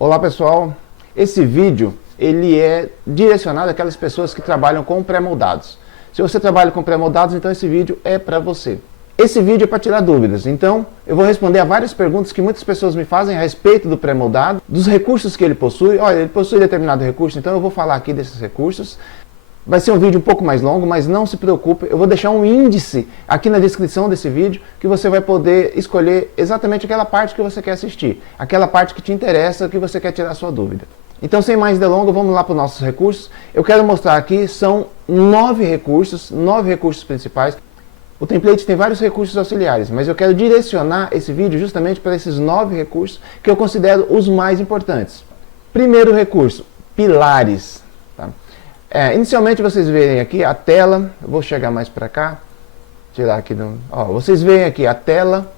Olá pessoal, esse vídeo ele é direcionado àquelas pessoas que trabalham com pré-moldados. Se você trabalha com pré-moldados, então esse vídeo é para você. Esse vídeo é para tirar dúvidas, então eu vou responder a várias perguntas que muitas pessoas me fazem a respeito do pré-moldado, dos recursos que ele possui. Olha, ele possui determinado recurso, então eu vou falar aqui desses recursos. Vai ser um vídeo um pouco mais longo, mas não se preocupe, eu vou deixar um índice aqui na descrição desse vídeo que você vai poder escolher exatamente aquela parte que você quer assistir, aquela parte que te interessa, que você quer tirar a sua dúvida. Então, sem mais delongas, vamos lá para os nossos recursos. Eu quero mostrar aqui, são 9 recursos principais. O template tem vários recursos auxiliares, mas eu quero direcionar esse vídeo justamente para esses 9 recursos que eu considero os mais importantes. Primeiro recurso, pilares. Tá? Inicialmente vocês veem aqui a tela, eu vou chegar mais para cá, tirar aqui, vocês veem aqui a tela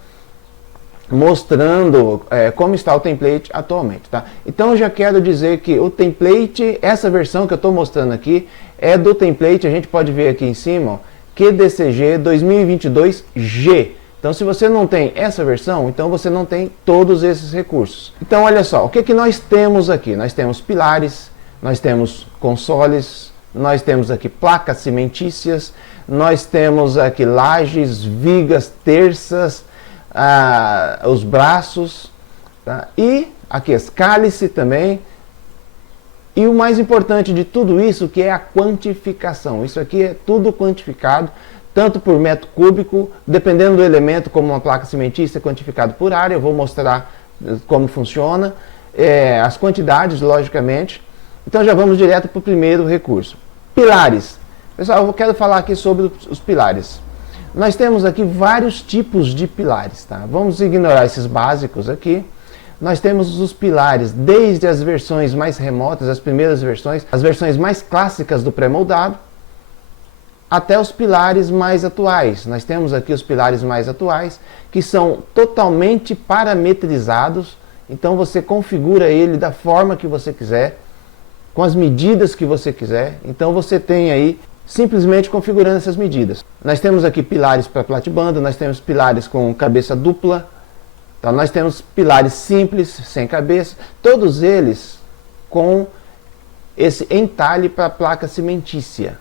mostrando como está o template atualmente. Tá? Então eu já quero dizer que o template, essa versão que eu estou mostrando aqui, é do template, a gente pode ver aqui em cima, ó, QDCG 2022G. Então se você não tem essa versão, então você não tem todos esses recursos. Então olha só, o que nós temos aqui? Nós temos pilares, nós temos consoles, nós temos aqui placas cimentícias, nós temos aqui lajes, vigas, terças, os braços, tá? E aqui as cálice também. E o mais importante de tudo isso que é a quantificação. Isso aqui é tudo quantificado, tanto por metro cúbico, dependendo do elemento, como uma placa cimentícia, é quantificado por área. Eu vou mostrar como funciona, as quantidades, logicamente. Então já vamos direto para o primeiro recurso. Pilares. Pessoal, eu quero falar aqui sobre os pilares. Nós temos aqui vários tipos de pilares. Tá? Vamos ignorar esses básicos aqui. Nós temos os pilares desde as versões mais remotas, as primeiras versões, as versões mais clássicas do pré-moldado, até os pilares mais atuais. Nós temos aqui os pilares mais atuais, que são totalmente parametrizados. Então você configura ele da forma que você quiser, com as medidas que você quiser. Então você tem aí simplesmente configurando essas medidas. Nós temos aqui pilares para platibanda, nós temos pilares com cabeça dupla, então nós temos pilares simples, sem cabeça, todos eles com esse entalhe para placa cimentícia.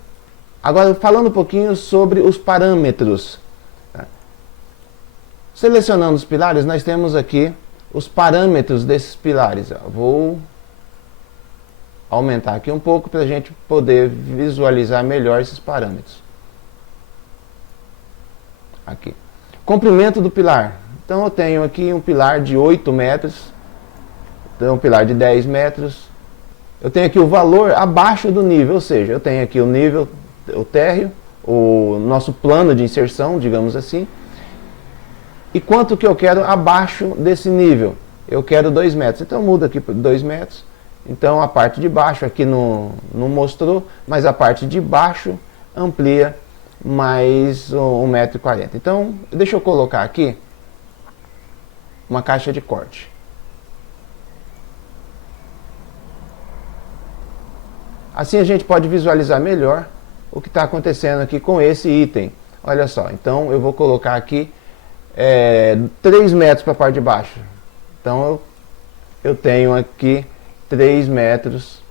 Agora falando um pouquinho sobre os parâmetros. Tá? Selecionando os pilares, nós temos aqui os parâmetros desses pilares. Vou aumentar aqui um pouco para a gente poder visualizar melhor esses parâmetros. Aqui. Comprimento do pilar. Então eu tenho aqui um pilar de 8 metros, então um pilar de 10 metros. Eu tenho aqui o valor abaixo do nível, ou seja, eu tenho aqui o nível, o térreo, o nosso plano de inserção, digamos assim. E quanto que eu quero abaixo desse nível? Eu quero 2 metros, então eu mudo aqui para 2 metros. Então a parte de baixo aqui não mostrou, mas a parte de baixo amplia mais 1,40 m. Então deixa eu colocar aqui uma caixa de corte. Assim a gente pode visualizar melhor o que está acontecendo aqui com esse item. Olha só, então eu vou colocar aqui 3 metros para a parte de baixo. Então eu tenho aqui 3 metros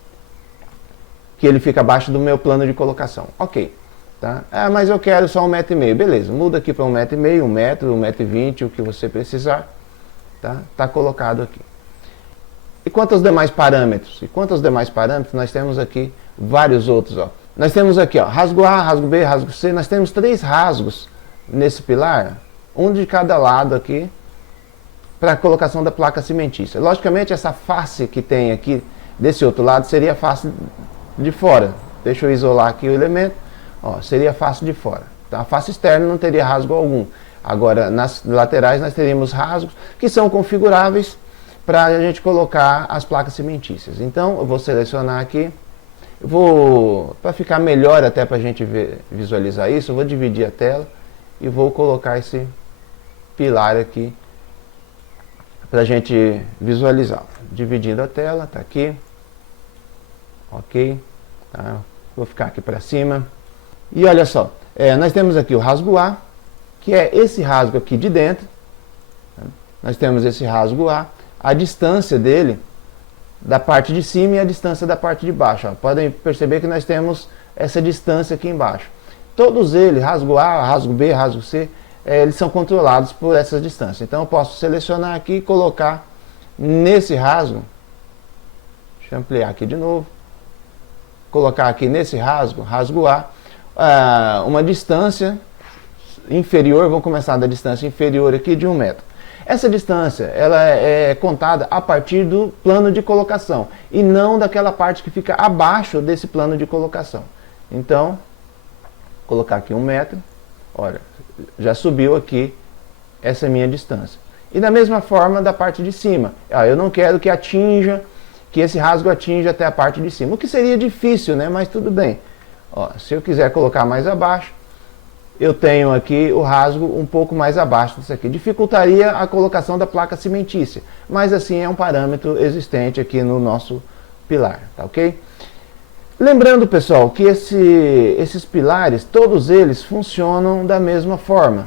que ele fica abaixo do meu plano de colocação. Ok. Tá? Mas eu quero só 1,5 m. Beleza, muda aqui para 1,5 m, 1 metro, 1,20 m, o que você precisar. Tá colocado aqui. E quanto aos demais parâmetros? Nós temos aqui vários outros. Ó. Nós temos aqui rasgo A, rasgo B, rasgo C. Nós temos 3 rasgos nesse pilar, um de cada lado aqui, para a colocação da placa cimentícia. Logicamente, essa face que tem aqui desse outro lado seria a face de fora. Deixa eu isolar aqui o elemento. Ó, seria a face de fora. Então, a face externa não teria rasgo algum. Agora, nas laterais, nós teríamos rasgos que são configuráveis para a gente colocar as placas cimentícias. Então, eu vou selecionar aqui. Para ficar melhor até para a gente visualizar isso, eu vou dividir a tela e vou colocar esse pilar aqui para a gente visualizar. Dividindo a tela, tá aqui. Ok. Tá. Vou ficar aqui para cima. E olha só, nós temos aqui o rasgo A, que é esse rasgo aqui de dentro. Nós temos esse rasgo A. A distância dele da parte de cima e a distância da parte de baixo. Ó. Podem perceber que nós temos essa distância aqui embaixo. Todos eles, rasgo A, rasgo B, rasgo C, eles são controlados por essa distância. Então eu posso selecionar aqui e colocar nesse rasgo, deixa eu ampliar aqui de novo, colocar aqui nesse rasgo, rasgo A, uma distância inferior, vamos começar da distância inferior aqui de 1 metro. Essa distância, ela é contada a partir do plano de colocação e não daquela parte que fica abaixo desse plano de colocação. Então, colocar aqui 1 metro, olha, já subiu aqui essa minha distância. E da mesma forma da parte de cima, eu não quero que esse rasgo atinja até a parte de cima, o que seria difícil, né? Mas tudo bem. Ó, se eu quiser colocar mais abaixo, eu tenho aqui o rasgo um pouco mais abaixo disso aqui. Dificultaria a colocação da placa cimentícia, mas assim é um parâmetro existente aqui no nosso pilar, tá ok? Lembrando, pessoal, que esses pilares, todos eles funcionam da mesma forma.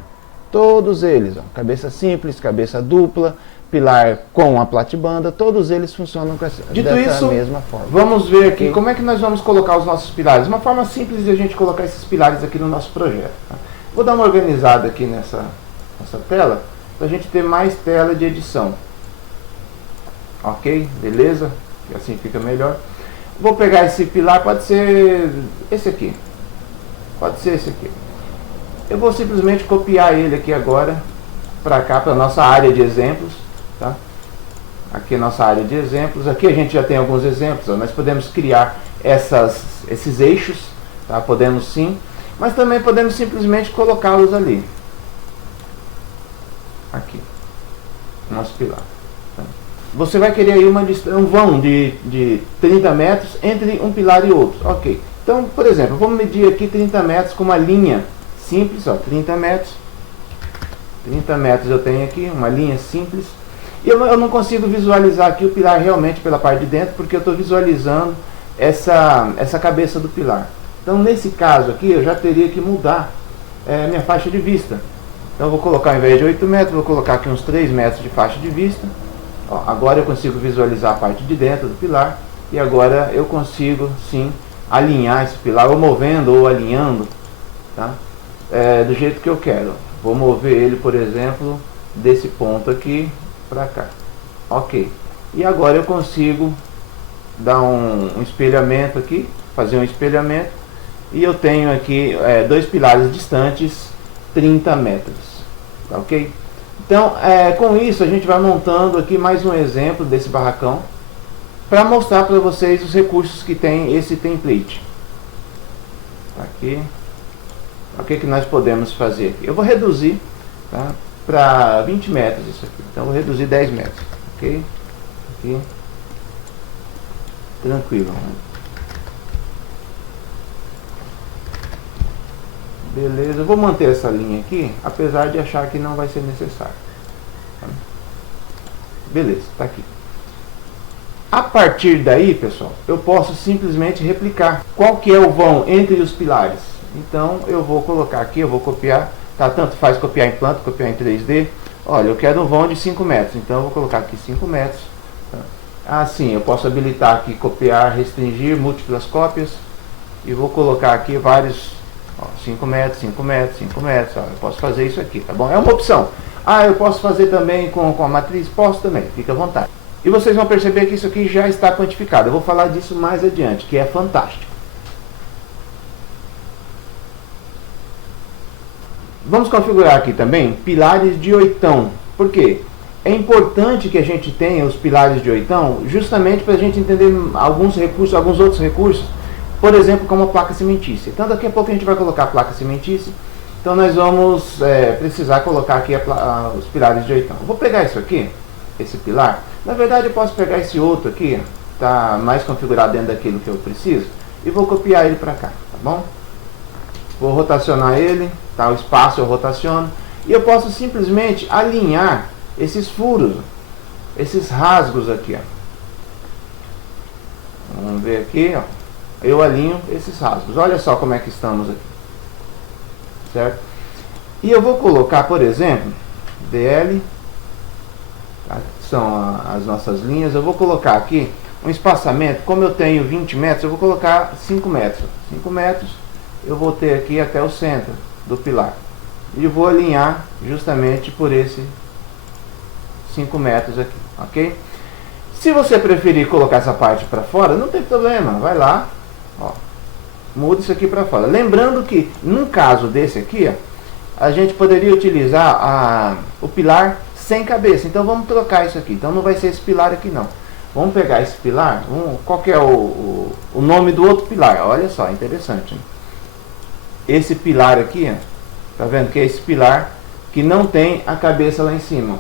Todos eles, ó, cabeça simples, cabeça dupla, pilar com a platibanda, todos eles funcionam dessa mesma forma. Vamos ver aqui como é que nós vamos colocar os nossos pilares. Uma forma simples de a gente colocar esses pilares aqui no nosso projeto. Tá? Vou dar uma organizada aqui nessa tela, para a gente ter mais tela de edição. Ok? Beleza? Que assim fica melhor. Vou pegar esse pilar, pode ser esse aqui. Pode ser esse aqui. Eu vou simplesmente copiar ele aqui agora, para cá, para a nossa área de exemplos. Tá? Aqui é a nossa área de exemplos. Aqui a gente já tem alguns exemplos. Ó. Nós podemos criar esses eixos. Tá? Podemos sim. Mas também podemos simplesmente colocá-los ali. Aqui. Nosso pilar. Tá? Você vai querer aí um vão de 30 metros entre um pilar e outro. Ok. Então, por exemplo, vamos medir aqui 30 metros com uma linha simples. Ó, 30 metros. 30 metros eu tenho aqui, uma linha simples. E eu não consigo visualizar aqui o pilar realmente pela parte de dentro, porque eu estou visualizando essa cabeça do pilar. Então, nesse caso aqui, eu já teria que mudar minha faixa de vista. Então, eu vou colocar, ao invés de 8 metros, vou colocar aqui uns 3 metros de faixa de vista. Ó, agora eu consigo visualizar a parte de dentro do pilar. E agora eu consigo, sim, alinhar esse pilar, ou movendo ou alinhando, tá? Do jeito que eu quero. Vou mover ele, por exemplo, desse ponto aqui para cá. Ok. E agora eu consigo dar um espelhamento aqui, fazer um espelhamento. E eu tenho aqui dois pilares distantes, 30 metros. Tá ok? Então, com isso a gente vai montando aqui mais um exemplo desse barracão, para mostrar para vocês os recursos que tem esse template. Aqui. O que nós podemos fazer aqui? Eu vou reduzir, tá, para 20 metros isso aqui. Então, eu vou reduzir 10 metros. Ok? Aqui. Tranquilo. Beleza. Eu vou manter essa linha aqui, apesar de achar que não vai ser necessário. Tá? Beleza, está aqui. A partir daí, pessoal, eu posso simplesmente replicar qual que é o vão entre os pilares. Então, eu vou colocar aqui, eu vou copiar, tá? Tanto faz copiar em planta, copiar em 3D. Olha, eu quero um vão de 5 metros, então eu vou colocar aqui 5 metros. Tá? Assim, eu posso habilitar aqui, copiar, restringir, múltiplas cópias. E vou colocar aqui vários, 5 metros, 5 metros, 5 metros. Ó, eu posso fazer isso aqui, tá bom? É uma opção. Eu posso fazer também com a matriz? Posso também, fica à vontade. E vocês vão perceber que isso aqui já está quantificado. Eu vou falar disso mais adiante, que é fantástico. Vamos configurar aqui também pilares de oitão. Por quê? É importante que a gente tenha os pilares de oitão justamente para a gente entender alguns recursos, alguns outros recursos, por exemplo, como a placa cimentícia. Então daqui a pouco a gente vai colocar a placa cimentícia. Então nós vamos precisar colocar aqui os pilares de oitão. Eu vou pegar isso aqui, esse pilar. Na verdade eu posso pegar esse outro aqui, está mais configurado dentro daquilo que eu preciso, e vou copiar ele para cá, tá bom? Vou rotacionar ele, tá? O espaço eu rotaciono, e eu posso simplesmente alinhar esses furos, esses rasgos aqui, ó. Vamos ver aqui, ó. Eu alinho esses rasgos. Olha só como é que estamos aqui, certo? E eu vou colocar, por exemplo, DL, tá? São as nossas linhas. Eu vou colocar aqui um espaçamento, como eu tenho 20 metros, eu vou colocar 5 metros. 5 metros eu vou ter aqui até o centro do pilar. E vou alinhar justamente por esse 5 metros aqui, ok? Se você preferir colocar essa parte para fora, não tem problema, vai lá, ó, muda isso aqui para fora. Lembrando que, num caso desse aqui, ó, a gente poderia utilizar o pilar sem cabeça. Então vamos trocar isso aqui. Então não vai ser esse pilar aqui não. Vamos pegar esse pilar, qual que é o nome do outro pilar? Olha só, interessante, né? Esse pilar aqui, ó, tá vendo que é esse pilar que não tem a cabeça lá em cima.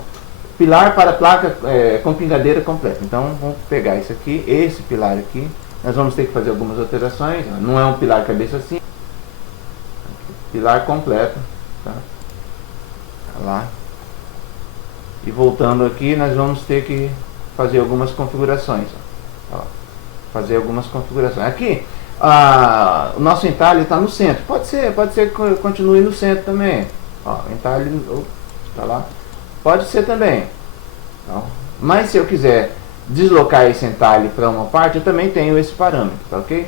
Pilar para placa com pingadeira completa. Então vamos pegar isso aqui, esse pilar aqui. Nós vamos ter que fazer algumas alterações. Ó. Não é um pilar cabeça assim. Pilar completo. Tá? Lá. E voltando aqui, nós vamos ter que fazer algumas configurações. Ó. Fazer algumas configurações. Aqui, o nosso entalhe está no centro. Pode ser que continue no centro também. Ó, o entalhe está lá. Pode ser também. Então, mas se eu quiser deslocar esse entalhe para uma parte, eu também tenho esse parâmetro, tá ok?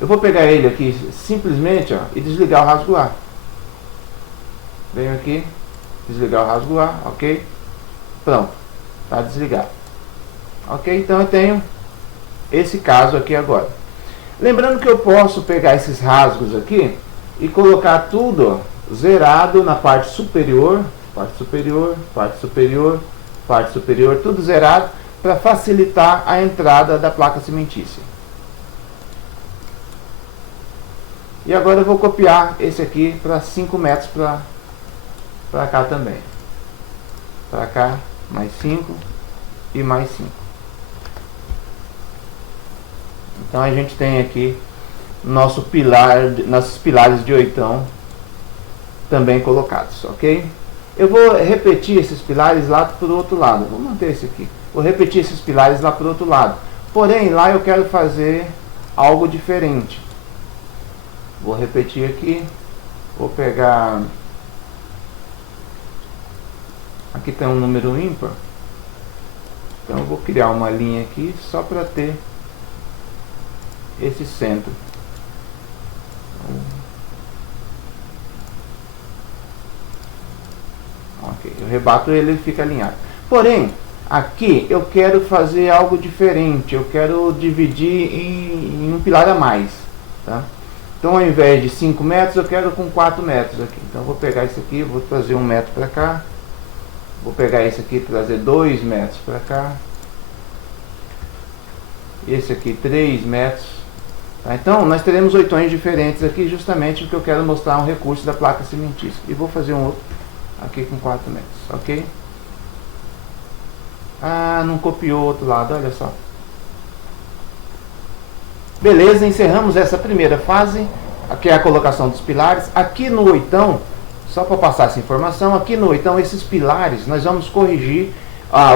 Eu vou pegar ele aqui simplesmente, ó, e desligar o rasgo A. Venho aqui, desligar o rasgo A, ok? Pronto, está desligado. Ok, então eu tenho esse caso aqui agora. Lembrando que eu posso pegar esses rasgos aqui e colocar tudo ó, zerado na parte superior, parte superior, parte superior, parte superior, tudo zerado, para facilitar a entrada da placa cimentícia. E agora eu vou copiar esse aqui para 5 metros para cá também. Para cá, mais 5 e mais 5. Então a gente tem aqui nossos pilares de oitão também colocados, ok? Eu vou repetir esses pilares lá para o outro lado. Vou manter esse aqui. Vou repetir esses pilares lá para o outro lado. Porém, lá eu quero fazer algo diferente. Vou repetir aqui. Vou pegar... Aqui tem um número ímpar. Então eu vou criar uma linha aqui só para ter esse centro. Ok, eu rebato ele e fica alinhado. Porém, aqui eu quero fazer algo diferente. Eu quero dividir em um pilar a mais. Tá? Então, ao invés de 5 metros, eu quero com 4 metros aqui. Então, eu vou pegar esse aqui, vou trazer 1 metro para cá. Vou pegar esse aqui e trazer 2 metros para cá. Esse aqui 3 metros. Tá? Então, nós teremos oitões diferentes aqui, justamente porque eu quero mostrar um recurso da placa cimentícia. E vou fazer um outro aqui com 4 metros, ok? Ah, não copiou o outro lado, olha só. Beleza, encerramos essa primeira fase, que é a colocação dos pilares. Aqui no oitão, só para passar essa informação, aqui no oitão, esses pilares, nós vamos corrigir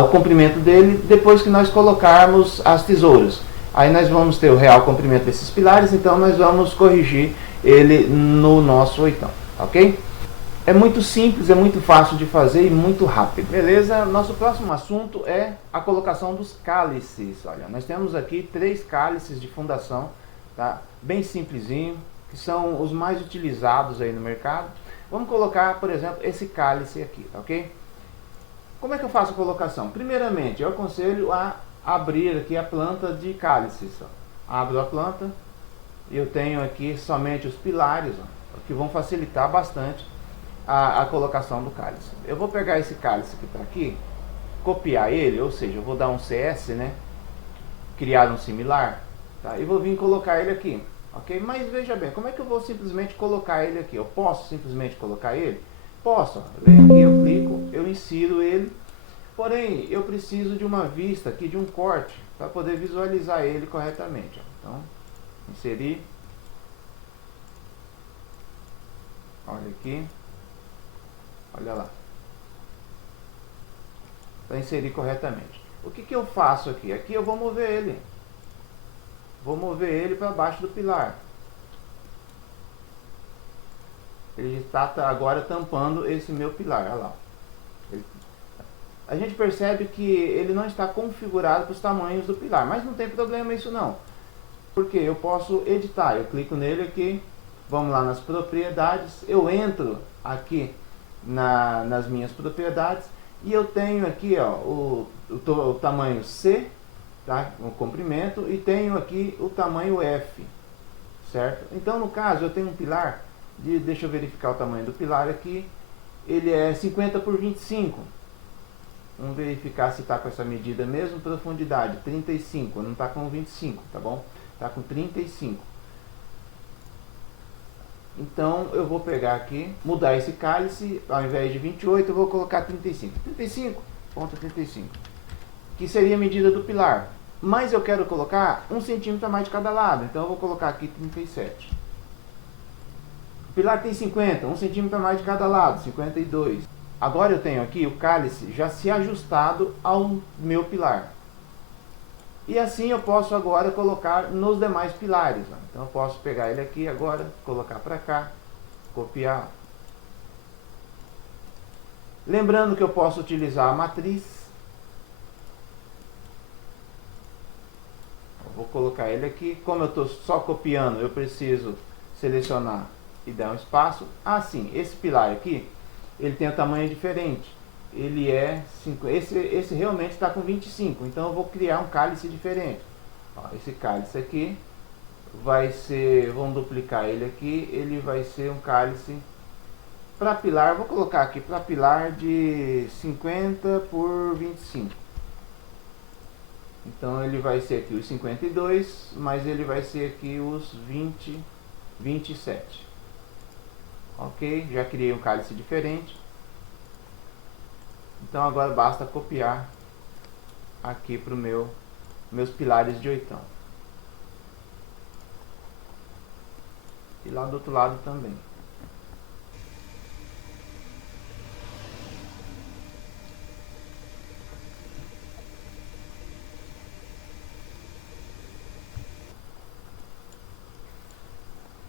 o comprimento dele depois que nós colocarmos as tesouras. Aí nós vamos ter o real comprimento desses pilares, então nós vamos corrigir ele no nosso oitão, ok? É muito simples, é muito fácil de fazer e muito rápido. Beleza, nosso próximo assunto é a colocação dos cálices. Olha, nós temos aqui 3 cálices de fundação, tá? Bem simplesinho, que são os mais utilizados aí no mercado. Vamos colocar, por exemplo, esse cálice aqui, ok? Como é que eu faço a colocação? Primeiramente, eu aconselho a abrir aqui a planta de cálices. Ó. Abro a planta e eu tenho aqui somente os pilares, ó, que vão facilitar bastante a colocação do cálice. Eu vou pegar esse cálice que está aqui, copiar ele, ou seja, eu vou dar um CS, né? Criar um similar, tá? E vou vir colocar ele aqui, ok? Mas veja bem, como é que eu vou simplesmente colocar ele aqui? Eu posso simplesmente colocar ele? Posso, ó. Eu venho aqui, eu clico, eu insiro ele, porém, eu preciso de uma vista aqui, de um corte, para poder visualizar ele corretamente, ó. Então, inserir, olha aqui, olha lá, para inserir corretamente. O que eu faço aqui? Aqui eu vou mover ele para baixo do pilar. Ele está agora tampando esse meu pilar, olha lá. a gente percebe que ele não está configurado para os tamanhos do pilar, mas não tem problema isso não, porque eu posso editar. Eu clico nele aqui, vamos lá nas propriedades, eu entro aqui nas minhas propriedades e eu tenho aqui ó, o tamanho C, tá? O comprimento, e tenho aqui o tamanho F, certo? Então no caso eu tenho um pilar deixa eu verificar o tamanho do pilar aqui, ele é 50 por 25. Vamos verificar se está com essa medida mesmo. Profundidade 35, não está com 25, tá bom? Está com 35. Então eu vou pegar aqui, mudar esse cálice, ao invés de 28 eu vou colocar 35. 35,35, que seria a medida do pilar. Mas eu quero colocar 1 centímetro a mais de cada lado, então eu vou colocar aqui 37. O pilar tem 50, 1 centímetro a mais de cada lado, 52. Agora eu tenho aqui o cálice já se ajustado ao meu pilar. E assim eu posso agora colocar nos demais pilares. Ó. Então eu posso pegar ele aqui agora, colocar para cá, copiar. Lembrando que eu posso utilizar a matriz. Eu vou colocar ele aqui. Como eu estou só copiando, eu preciso selecionar e dar um espaço. Assim, esse pilar aqui, ele tem um tamanho diferente. Ele é 5, esse realmente está com 25, então eu vou criar um cálice diferente. Ó, esse cálice aqui vai ser, vamos duplicar ele aqui, ele vai ser um cálice para pilar, vou colocar aqui para pilar de 50 por 25. Então ele vai ser aqui os 52, mas ele vai ser aqui os 27. Ok, já criei um cálice diferente. Então agora basta copiar aqui para meus pilares de 8. E lá do outro lado também.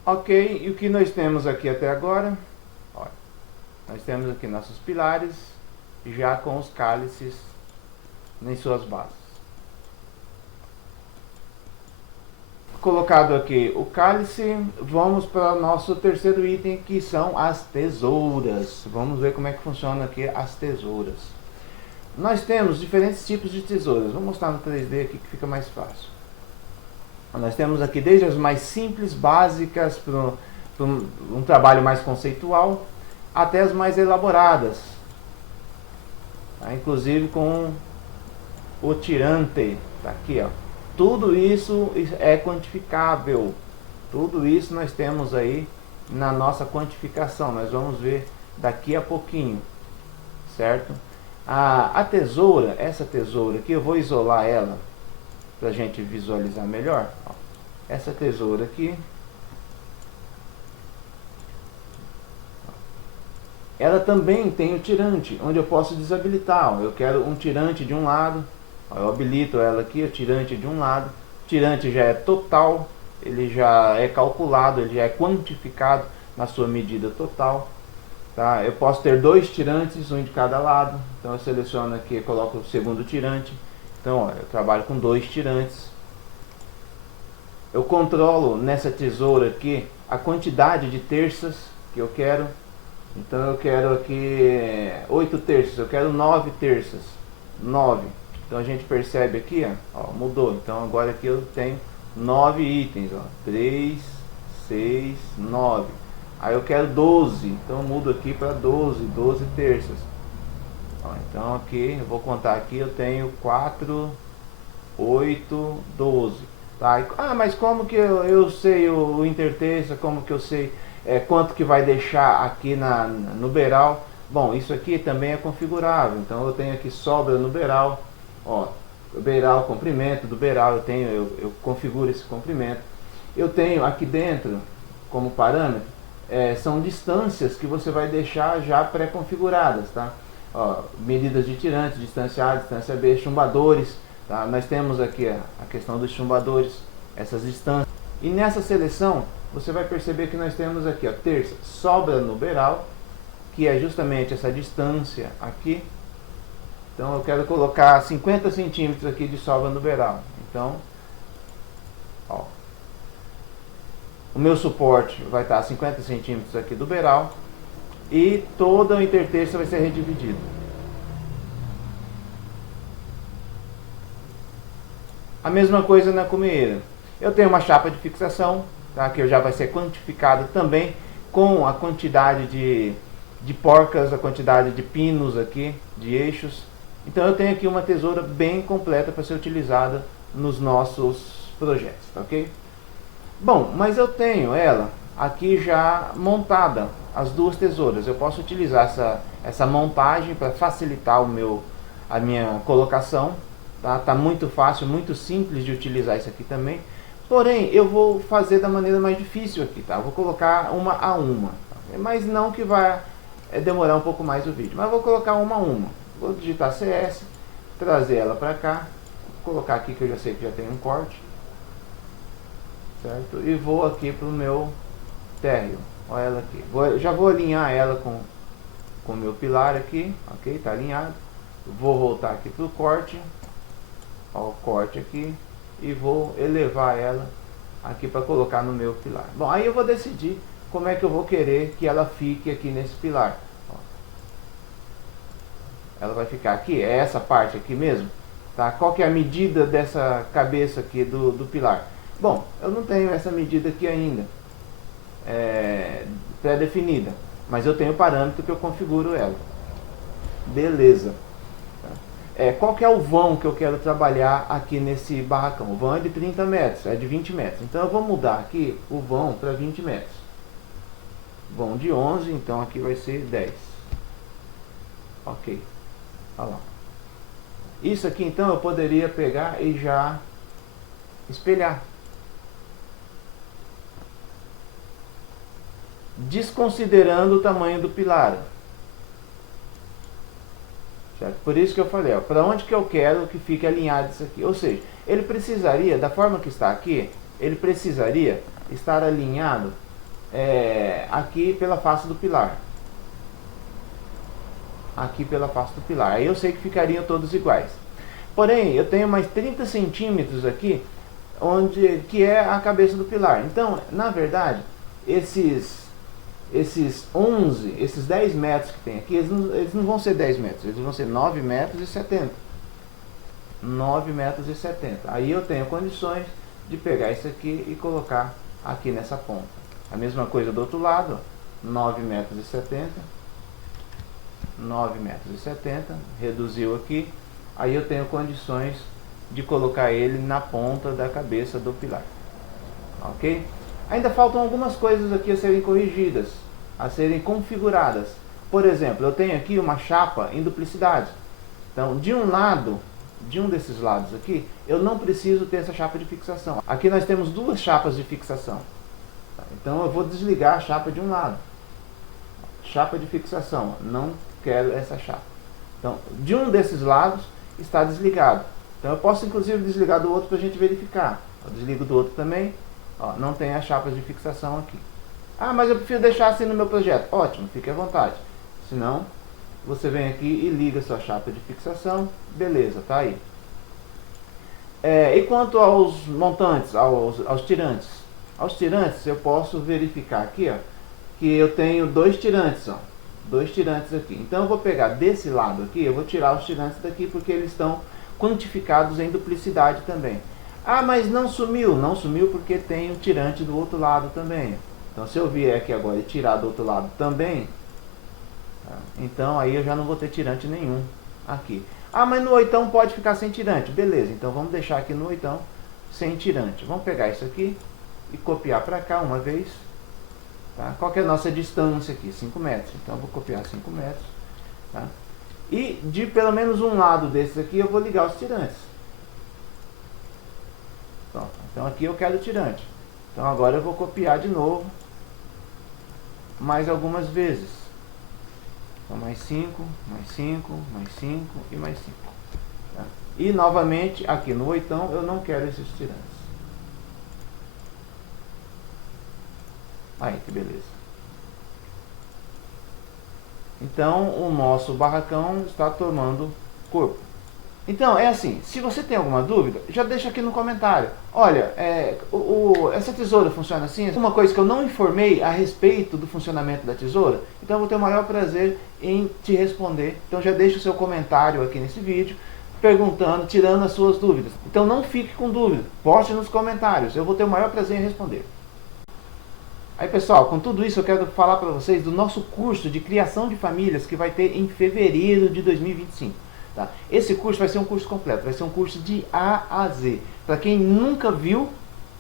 Ok, e o que nós temos aqui até agora? Olha, nós temos aqui nossos pilares já com os cálices em suas bases. Colocado aqui o cálice, vamos para o nosso terceiro item, que são as tesouras. Vamos ver como é que funciona aqui as tesouras. Nós temos diferentes tipos de tesouras. Vou mostrar no 3D aqui que fica mais fácil. Nós temos aqui desde as mais simples, básicas, para um trabalho mais conceitual, até as mais elaboradas. Tá? Inclusive com o tirante, tá aqui, ó. Tudo isso é quantificável. Tudo isso nós temos aí na nossa quantificação. Nós vamos ver daqui a pouquinho, certo? A tesoura, essa tesoura aqui, eu vou isolar ela para a gente visualizar melhor. Ó, essa tesoura aqui, ela também tem o tirante, onde eu posso desabilitar. Ó, eu quero um tirante de um lado, ó, eu habilito ela aqui, o tirante de um lado. O tirante já é total, ele já é calculado, ele já é quantificado na sua medida total. Tá? Eu posso ter dois tirantes, um de cada lado. Então eu seleciono aqui, coloco o segundo tirante. Então, ó, eu trabalho com dois tirantes. Eu controlo nessa tesoura aqui a quantidade de terças que eu quero. Então eu quero aqui 8 terças, eu quero 9 terças. 9. Então a gente percebe aqui, ó, mudou. Então agora aqui eu tenho 9 itens. Ó, 3, 6, 9. Aí eu quero 12. Então eu mudo aqui para 12 terças. Então aqui, eu vou contar aqui, eu tenho 4, 8, 12. Tá? Mas como que eu sei o interterça, como que eu sei quanto que vai deixar aqui no beiral? Bom, isso aqui também é configurável. Então eu tenho aqui sobra no beiral. Ó, o beiral, comprimento do beiral, eu configuro esse comprimento. Eu tenho aqui dentro, como parâmetro, são distâncias que você vai deixar já pré-configuradas, tá? Ó, medidas de tirante, distância A, distância B, chumbadores, tá? Nós temos aqui a questão dos chumbadores, essas distâncias. E nessa seleção, você vai perceber que nós temos aqui, ó, terça, sobra no beiral, que é justamente essa distância aqui. Então eu quero colocar 50 centímetros aqui de sobra no beiral. Então, ó, o meu suporte vai estar a 50 centímetros aqui do beiral e toda a interterça vai ser redividida. A mesma coisa na cumeeira. Eu tenho uma chapa de fixação, tá, que já vai ser quantificada também com a quantidade de porcas, a quantidade de pinos aqui, de eixos. Então eu tenho aqui uma tesoura bem completa para ser utilizada nos nossos projetos, tá, ok? Bom, mas eu tenho ela aqui já montada, as duas tesouras. Eu posso utilizar essa montagem para facilitar a minha colocação. Tá muito fácil, muito simples de utilizar isso aqui também. Porém, eu vou fazer da maneira mais difícil aqui, tá? Eu vou colocar uma a uma, tá? Mas não que vai demorar um pouco mais o vídeo. Mas eu vou colocar uma a uma. Vou digitar CS, trazer ela para cá, colocar aqui que eu já sei que já tem um corte, certo? E vou aqui para o meu térreo. Olha ela aqui. Já vou alinhar ela com o meu pilar aqui, ok? Tá alinhado. Vou voltar aqui para o corte. Ó, o corte aqui e vou elevar ela aqui para colocar no meu pilar. Bom, aí eu vou decidir como é que eu vou querer que ela fique aqui nesse pilar. Ó. Ela vai ficar aqui, é essa parte aqui mesmo, tá? Qual que é a medida dessa cabeça aqui do pilar? Bom, eu não tenho essa medida aqui ainda pré-definida, mas eu tenho o parâmetro que eu configuro ela. Beleza. Qual que é o vão que eu quero trabalhar aqui nesse barracão? O vão é de 30 metros, é de 20 metros. Então eu vou mudar aqui o vão para 20 metros. Vão de 11, então aqui vai ser 10. Ok. Olha lá. Isso aqui então eu poderia pegar e já espelhar. Desconsiderando o tamanho do pilar. Certo? Por isso que eu falei, para onde que eu quero que fique alinhado isso aqui. Ou seja, ele precisaria, da forma que está aqui, ele precisaria estar alinhado aqui pela face do pilar. Aqui pela face do pilar. Aí eu sei que ficariam todos iguais. Porém, eu tenho mais 30 centímetros aqui, que é a cabeça do pilar. Então, na verdade, esses 10 metros que tem aqui, eles não vão ser 10 metros, eles vão ser 9 metros e 70. 9 metros e 70. Aí eu tenho condições de pegar isso aqui e colocar aqui nessa ponta. A mesma coisa do outro lado, 9 metros e 70. 9 metros e 70. Reduziu aqui. Aí eu tenho condições de colocar ele na ponta da cabeça do pilar. Ok? Ainda faltam algumas coisas aqui a serem corrigidas, a serem configuradas. Por exemplo, eu tenho aqui uma chapa em duplicidade. Então, de um desses lados aqui, eu não preciso ter essa chapa de fixação. Aqui nós temos duas chapas de fixação. Então eu vou desligar a chapa de um lado. Chapa de fixação, não quero essa chapa. Então, de um desses lados está desligado. Então eu posso inclusive desligar do outro para a gente verificar. Eu desligo do outro também. Ó, não tem as chapas de fixação aqui. Ah, mas eu prefiro deixar assim no meu projeto. Ótimo, fique à vontade. Se não, você vem aqui e liga sua chapa de fixação. Beleza, tá aí. E quanto aos montantes, aos tirantes? Aos tirantes eu posso verificar aqui, ó, que eu tenho dois tirantes, ó. Dois tirantes aqui. Então eu vou pegar desse lado aqui, eu vou tirar os tirantes daqui porque eles estão quantificados em duplicidade também. Ah, mas não sumiu. Não sumiu porque tem o tirante do outro lado também. Então se eu vier aqui agora e tirar do outro lado também, tá? Então aí eu já não vou ter tirante nenhum aqui. Ah, mas no oitão pode ficar sem tirante. Beleza, então vamos deixar aqui no oitão sem tirante. Vamos pegar isso aqui e copiar para cá uma vez. Tá? Qual que é a nossa distância aqui? 5 metros. Então eu vou copiar 5 metros. Tá? E de pelo menos um lado desses aqui eu vou ligar os tirantes. Pronto. Então aqui eu quero o tirante. Então agora eu vou copiar de novo. Mais algumas vezes. Então mais 5, mais 5, mais 5 e mais 5. Tá? E novamente aqui no oitão eu não quero esses tirantes. Aí, que beleza. Então, o nosso barracão está tomando corpo? Então, é assim, se você tem alguma dúvida, já deixa aqui no comentário. Olha, essa tesoura funciona assim? Uma coisa que eu não informei a respeito do funcionamento da tesoura, então eu vou ter o maior prazer em te responder. Então já deixa o seu comentário aqui nesse vídeo, perguntando, tirando as suas dúvidas. Então não fique com dúvida, poste nos comentários, eu vou ter o maior prazer em responder. Aí pessoal, com tudo isso eu quero falar para vocês do nosso curso de criação de famílias que vai ter em fevereiro de 2025. Tá? Esse curso vai ser um curso completo, vai ser um curso de A a Z. Para quem nunca viu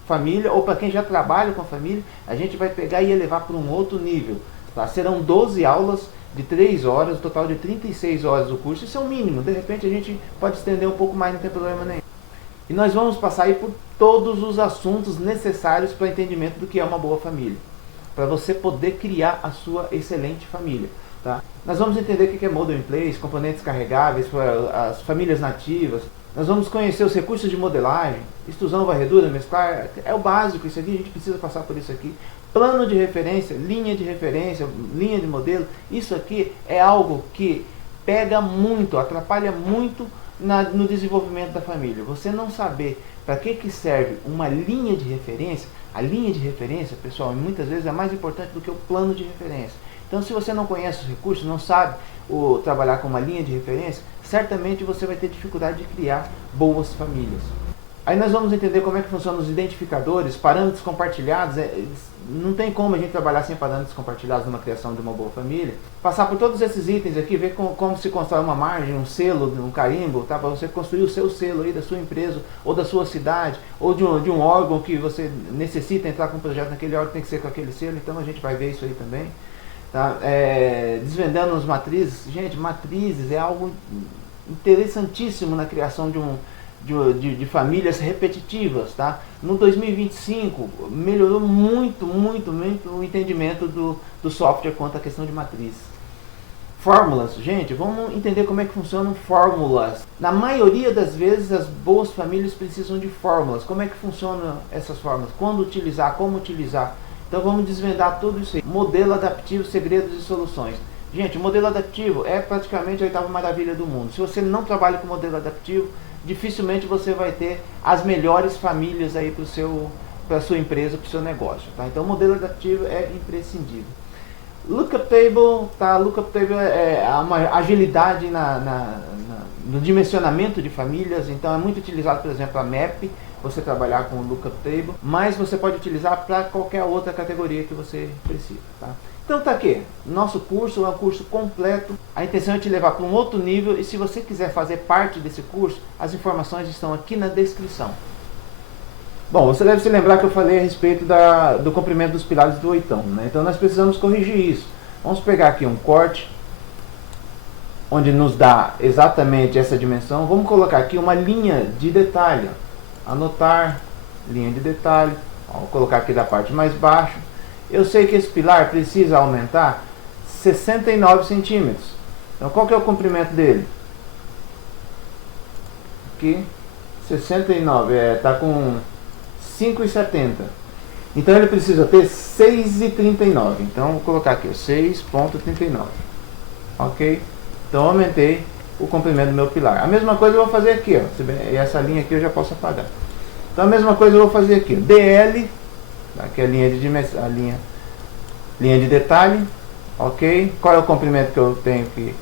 família ou para quem já trabalha com família, a gente vai pegar e levar para um outro nível. Tá? Serão 12 aulas de 3 horas, total de 36 horas o curso. Isso é o mínimo, de repente a gente pode estender um pouco mais, não tem problema nenhum. E nós vamos passar aí por todos os assuntos necessários para o entendimento do que é uma boa família. Para você poder criar a sua excelente família. Tá? Nós vamos entender o que é Model in Place, componentes carregáveis para as famílias nativas. Nós vamos conhecer os recursos de modelagem, extrusão, varredura, mesclar. É o básico, isso aqui a gente precisa passar por isso aqui. Plano de referência, linha de modelo. Isso aqui é algo que pega muito, atrapalha muito no desenvolvimento da família. Você não saber para que serve uma linha de referência. A linha de referência, pessoal, muitas vezes é mais importante do que o plano de referência. Então, se você não conhece os recursos, não sabe trabalhar com uma linha de referência, certamente você vai ter dificuldade de criar boas famílias. Aí nós vamos entender como é que funcionam os identificadores, parâmetros compartilhados. Não tem como a gente trabalhar sem parâmetros compartilhados numa criação de uma boa família. Passar por todos esses itens aqui, ver como se constrói uma margem, um selo, um carimbo, tá? Para você construir o seu selo aí da sua empresa, ou da sua cidade, ou de um órgão que você necessita entrar com um projeto naquele órgão, tem que ser com aquele selo. Então a gente vai ver isso aí também. Tá? Desvendando as matrizes. Gente, matrizes é algo interessantíssimo na criação de famílias repetitivas. Tá? No 2025 melhorou muito o entendimento do software quanto à questão de matriz. Fórmulas, gente, vamos entender como é que funcionam fórmulas. Na maioria das vezes as boas famílias precisam de fórmulas. Como é que funcionam essas fórmulas? Quando utilizar, como utilizar. Então vamos desvendar tudo isso aí. Modelo adaptivo, segredos e soluções. Gente, o modelo adaptivo é praticamente a oitava maravilha do mundo. Se você não trabalha com modelo adaptivo, dificilmente você vai ter as melhores famílias aí para a sua empresa, para o seu negócio. Tá? Então o modelo adaptivo é imprescindível. Lookup Table, tá? Lookup Table é uma agilidade no dimensionamento de famílias. Então é muito utilizado, por exemplo, a MAP, você trabalhar com o Lookup Table, mas você pode utilizar para qualquer outra categoria que você precisa. Tá? Então tá aqui, nosso curso é um curso completo, a intenção é te levar para um outro nível, e se você quiser fazer parte desse curso, as informações estão aqui na descrição. Bom, você deve se lembrar que eu falei a respeito do comprimento dos pilares do oitão, né? Então nós precisamos corrigir isso. Vamos pegar aqui um corte, onde nos dá exatamente essa dimensão, vamos colocar aqui uma linha de detalhe. Anotar, linha de detalhe, vou colocar aqui da parte mais baixa. Eu sei que esse pilar precisa aumentar 69 centímetros. Então qual que é o comprimento dele? Aqui, 69, está com 5,70. Então ele precisa ter 6,39. Então vou colocar aqui 6,39. Ok? Então aumentei o comprimento do meu pilar. A mesma coisa eu vou fazer aqui, ó. Essa linha aqui eu já posso apagar. Então a mesma coisa eu vou fazer aqui, DL, aqui é a linha de dimensão, linha de detalhe, ok? Qual é o comprimento que eu tenho que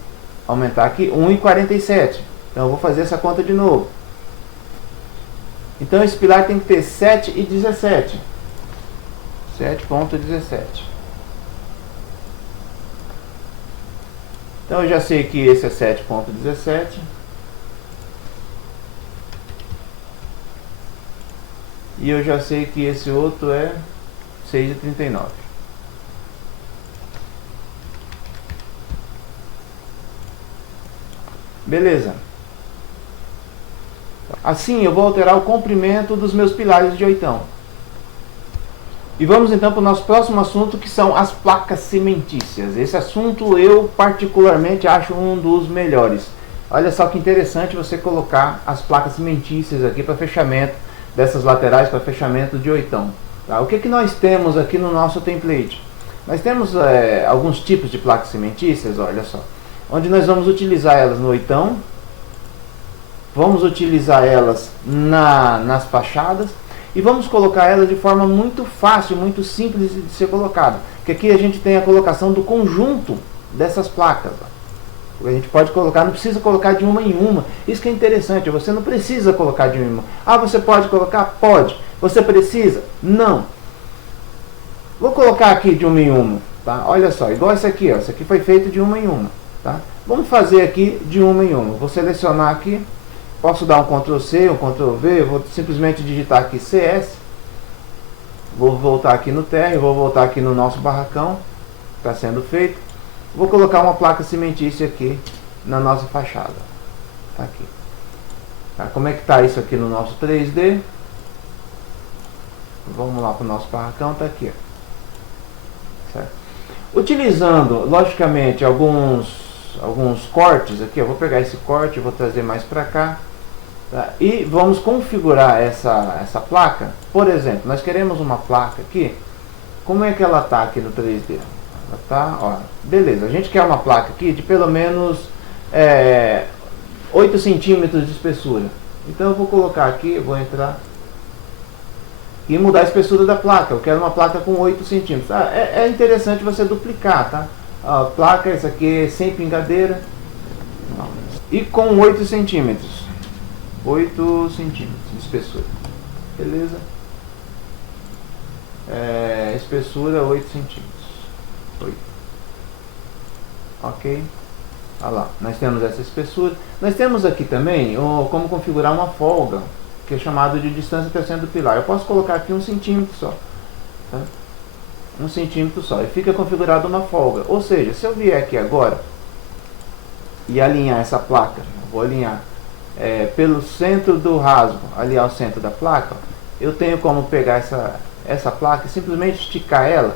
aumentar aqui? 1,47. Então eu vou fazer essa conta de novo. Então esse pilar tem que ter 7,17. 7,17. Então eu já sei que esse é 7,17. E eu já sei que esse outro é 6,39. Beleza. Assim eu vou alterar o comprimento dos meus pilares de oitão. E vamos então para o nosso próximo assunto, que são as placas cimentícias. Esse assunto eu particularmente acho um dos melhores. Olha só que interessante você colocar as placas cimentícias aqui para fechamento dessas laterais, para fechamento de oitão. Tá? O que nós temos aqui no nosso template? Nós temos alguns tipos de placas cimentícias, olha só, onde nós vamos utilizar elas no oitão, vamos utilizar elas nas fachadas e vamos colocar elas de forma muito fácil, muito simples de ser colocada. Que aqui a gente tem a colocação do conjunto dessas placas. A gente pode colocar, não precisa colocar de uma em uma. Isso que é interessante, você não precisa colocar de uma em uma. Ah, você pode colocar? Pode. Você precisa? Não. Vou colocar aqui de uma em uma, tá? Olha só, igual esse aqui, ó. Esse aqui foi feito de uma em uma, tá? Vamos fazer aqui de uma em uma. Vou selecionar aqui. Posso dar um Ctrl C, um Ctrl V, vou simplesmente digitar aqui CS. Vou voltar aqui no térreo, vou voltar aqui no nosso barracão, está sendo feito. Vou colocar uma placa cimentícia aqui na nossa fachada. Tá aqui. Tá, como é que está isso aqui no nosso 3D? Vamos lá para o nosso barracão, está aqui. Ó. Certo? Utilizando, logicamente, alguns cortes aqui, eu vou pegar esse corte, vou trazer mais para cá. Tá? E vamos configurar essa placa. Por exemplo, nós queremos uma placa aqui. Como é que ela está aqui no 3D? Ela tá, ó, beleza, a gente quer uma placa aqui de pelo menos 8 centímetros de espessura. Então eu vou colocar aqui, vou entrar e mudar a espessura da placa. Eu quero uma placa com 8 centímetros. É interessante você duplicar, tá? A placa, essa aqui sem pingadeira e com 8 centímetros. 8 centímetros de espessura, beleza? Espessura 8 centímetros. 8. Ok? Olha lá, nós temos essa espessura. Nós temos aqui também como configurar uma folga, que é chamado de distância crescente do pilar. Eu posso colocar aqui 1 centímetro só, tá? 1 centímetro só, e fica configurada uma folga. Ou seja, se eu vier aqui agora e alinhar essa placa, vou alinhar pelo centro do rasgo, ali ao centro da placa, eu tenho como pegar essa placa e simplesmente esticar ela,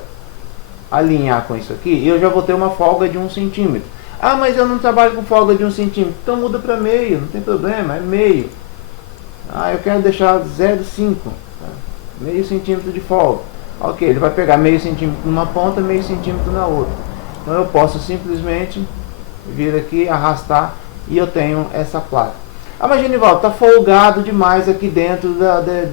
alinhar com isso aqui, e eu já vou ter uma folga de 1 centímetro. Ah, mas eu não trabalho com folga de 1 centímetro. Então muda para meio, não tem problema, é meio. Ah, eu quero deixar 0,5, tá? Meio centímetro de folga. Ok, ele vai pegar meio centímetro numa ponta, meio centímetro na outra. Então eu posso simplesmente vir aqui, arrastar, e eu tenho essa placa. Ah, mas Genivaldo, está folgado demais aqui dentro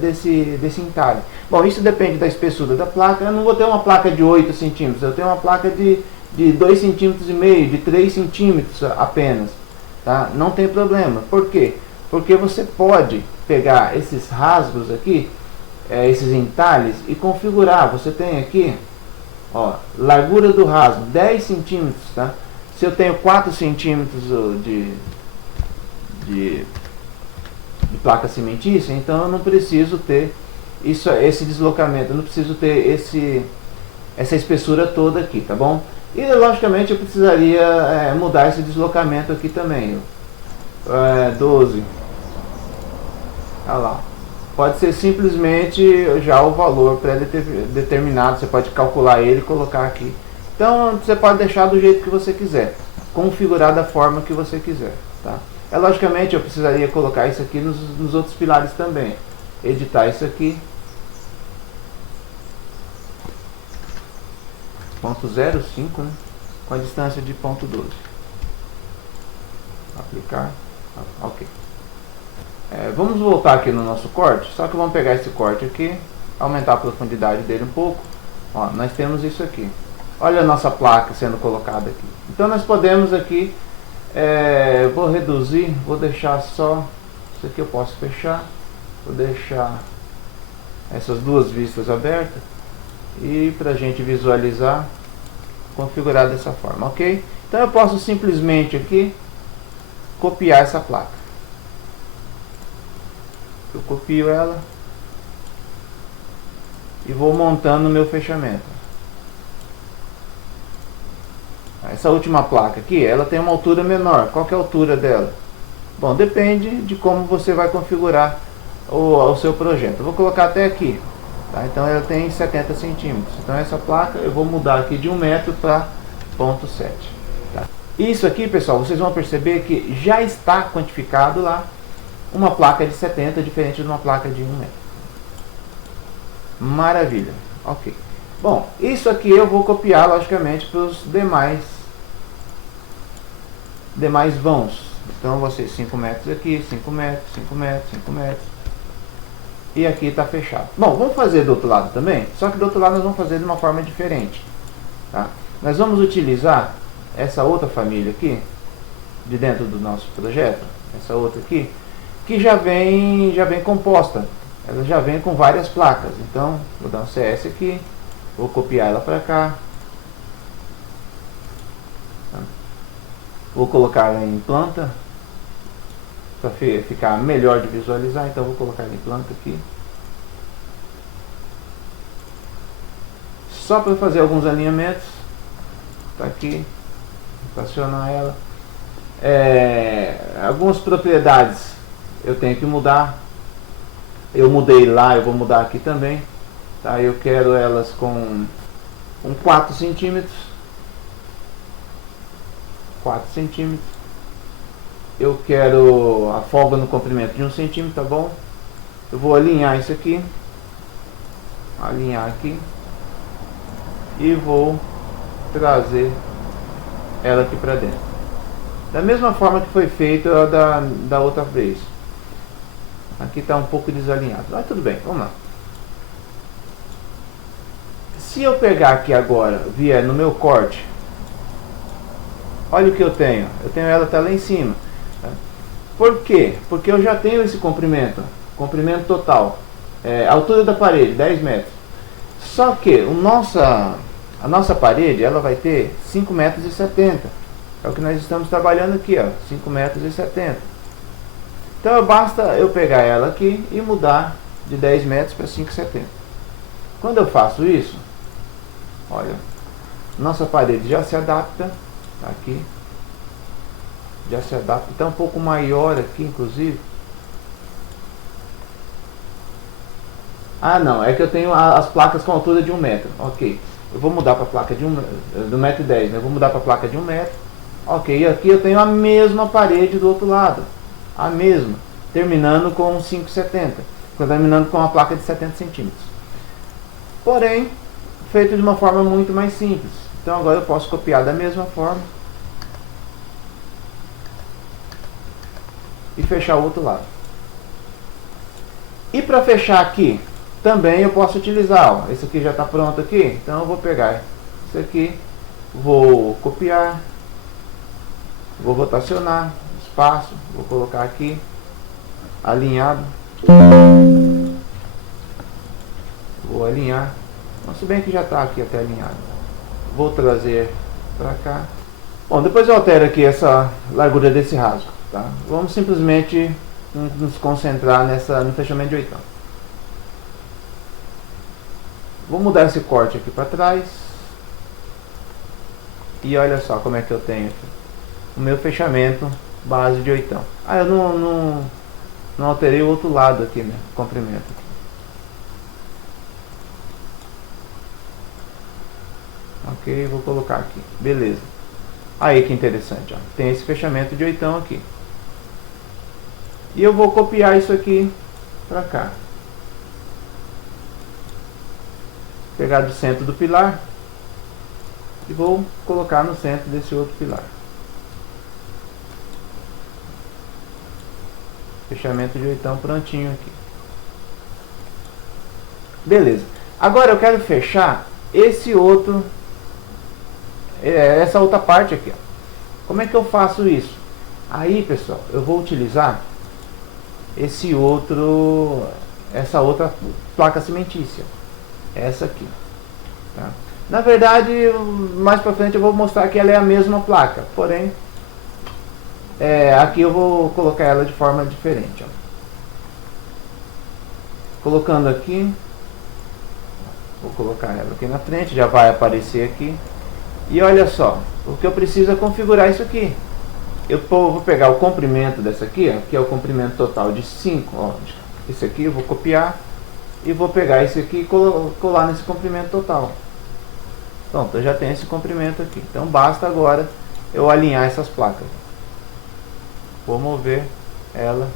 desse entalhe. Bom, isso depende da espessura da placa. Eu não vou ter uma placa de 8 centímetros, eu tenho uma placa de 2,5 centímetros, de 3 centímetros apenas. Tá? Não tem problema. Por quê? Porque você pode pegar esses rasgos aqui, esses entalhes, e configurar. Você tem aqui, ó, largura do rasgo 10 centímetros. Tá? Se eu tenho 4 centímetros de placa cimentícia, então eu não preciso ter esse deslocamento, eu não preciso ter essa espessura toda aqui, tá bom? E logicamente eu precisaria mudar esse deslocamento aqui também. 12. Olha lá. Pode ser simplesmente já o valor pré-determinado, você pode calcular ele e colocar aqui. Então você pode deixar do jeito que você quiser, configurar da forma que você quiser, tá? Logicamente eu precisaria colocar isso aqui nos outros pilares também. Editar isso aqui. Ponto 0,5, né? Com a distância de ponto 12. Aplicar. Ok. Vamos voltar aqui no nosso corte. Só que vamos pegar esse corte aqui, aumentar a profundidade dele um pouco. Ó, nós temos isso aqui. Olha a nossa placa sendo colocada aqui. Então nós podemos aqui, vou reduzir, vou deixar só, isso aqui eu posso fechar, vou deixar essas duas vistas abertas e para a gente visualizar, configurar dessa forma, ok? Então eu posso simplesmente aqui copiar essa placa. Eu copio ela e vou montando o meu fechamento. Essa última placa aqui, ela tem uma altura menor. Qual que é a altura dela? Bom, depende de como você vai configurar o seu projeto. Eu vou colocar até aqui, tá? Então ela tem 70 centímetros. Então essa placa eu vou mudar aqui de 1 metro para 0,7. Tá? Isso aqui, pessoal, vocês vão perceber que já está quantificado lá uma placa de 70, diferente de uma placa de 1 metro. Maravilha. Ok. Bom, isso aqui eu vou copiar, logicamente, para os demais vãos. Então vão ser 5 metros aqui, 5 metros, 5 metros, 5 metros. E aqui está fechado. Bom, vamos fazer do outro lado também, só que do outro lado nós vamos fazer de uma forma diferente. Tá? Nós vamos utilizar essa outra família aqui, de dentro do nosso projeto, essa outra aqui, que já vem composta. Ela já vem com várias placas. Então, vou dar um CS aqui, vou copiar ela para cá. Tá? Vou colocar ela em planta, para ficar melhor de visualizar. Então, vou colocar ela em planta aqui. Só para fazer alguns alinhamentos. Tá aqui. Estacionar ela. Algumas propriedades eu tenho que mudar. Eu mudei lá, eu vou mudar aqui também. Tá? Eu quero elas com 4 centímetros. 4 centímetros. Eu quero a folga no comprimento de 1 centímetro, tá bom? Eu vou alinhar isso aqui. Alinhar aqui. E vou trazer ela aqui para dentro. Da mesma forma que foi feito da outra vez. Aqui está um pouco desalinhado. Mas tudo bem, vamos lá. Se eu pegar aqui agora, vier no meu corte, olha o que eu tenho. Eu tenho ela até lá em cima. Tá? Por quê? Porque eu já tenho esse comprimento. Comprimento total. Altura da parede, 10 metros. Só que a nossa parede, ela vai ter 5,70 metros. É o que nós estamos trabalhando aqui, ó, 5,70 metros. Então basta eu pegar ela aqui e mudar de 10 metros para 5,70. Quando eu faço isso, olha, nossa parede já se adapta, tá aqui, já se adapta, está um pouco maior aqui, inclusive. Ah, não, é que eu tenho as placas com altura de 1 metro, ok. Eu vou mudar para a placa de do 1,10 m, né? Eu vou mudar para a placa de 1 metro. Ok, e aqui eu tenho a mesma parede do outro lado. A mesma. Terminando com 5,70. Terminando com uma placa de 70 centímetros. Porém, feito de uma forma muito mais simples. Então agora eu posso copiar da mesma forma. E fechar o outro lado. E para fechar aqui, também eu posso utilizar, ó, esse aqui já está pronto aqui, então eu vou pegar isso aqui, vou copiar, vou rotacionar, espaço, vou colocar aqui, alinhado, vou alinhar, não, se bem que já está aqui até alinhado, vou trazer para cá. Bom, depois eu altero aqui essa largura desse rasgo, tá? Vamos simplesmente nos concentrar no fechamento de oitão. Vou mudar esse corte aqui para trás. E olha só como é que eu tenho aqui o meu fechamento base de oitão. Ah, eu não alterei o outro lado aqui, né? Comprimento aqui. Ok, vou colocar aqui. Beleza. Aí que interessante, ó. Tem esse fechamento de oitão aqui. E eu vou copiar isso aqui para cá. Pegar do centro do pilar e vou colocar no centro desse outro pilar. Fechamento de oitão prontinho aqui. Beleza. Agora eu quero fechar esse outro, essa outra parte aqui, ó. Como é que eu faço isso? Aí, pessoal, eu vou utilizar essa outra placa cimentícia. Essa aqui, tá? Na verdade, mais pra frente eu vou mostrar que ela é a mesma placa, porém aqui eu vou colocar ela de forma diferente, ó. Colocando aqui, vou colocar ela aqui na frente, já vai aparecer aqui. E olha só, o que eu preciso é configurar isso aqui. Eu vou pegar o comprimento dessa aqui, ó, que é o comprimento total de 5, ó, esse aqui eu vou copiar e vou pegar esse aqui e colar nesse comprimento total. Pronto, eu já tenho esse comprimento aqui. Então basta agora eu alinhar essas placas. Vou mover ela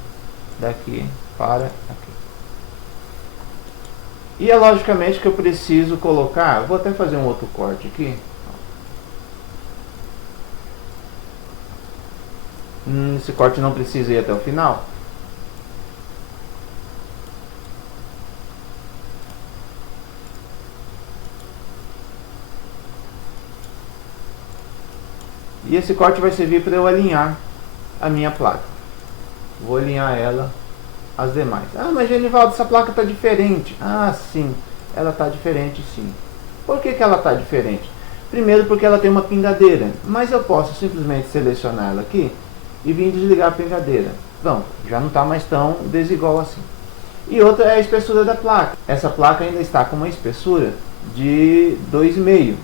daqui para aqui. E é logicamente que eu preciso colocar, vou até fazer um outro corte aqui. Esse corte não precisa ir até o final. E esse corte vai servir para eu alinhar a minha placa. Vou alinhar ela às demais. Ah, mas Genivaldo, essa placa está diferente. Ah, sim, ela está diferente sim. Por que ela está diferente? Primeiro porque ela tem uma pingadeira, mas eu posso simplesmente selecionar ela aqui e vir desligar a pingadeira. Pronto, já não está mais tão desigual assim. E outra é a espessura da placa. Essa placa ainda está com uma espessura de 2,5.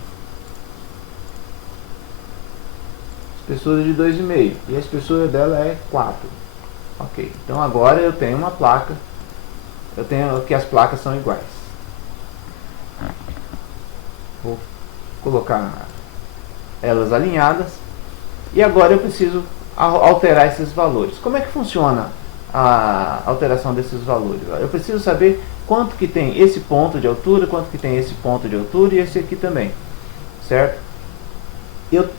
Espessura de 2,5. E a espessura dela é 4. Ok, então agora eu tenho uma placa. Eu tenho que as placas são iguais. Vou colocar elas alinhadas. E agora eu preciso alterar esses valores. Como é que funciona a alteração desses valores? Eu preciso saber quanto que tem esse ponto de altura, quanto que tem esse ponto de altura e esse aqui também, certo?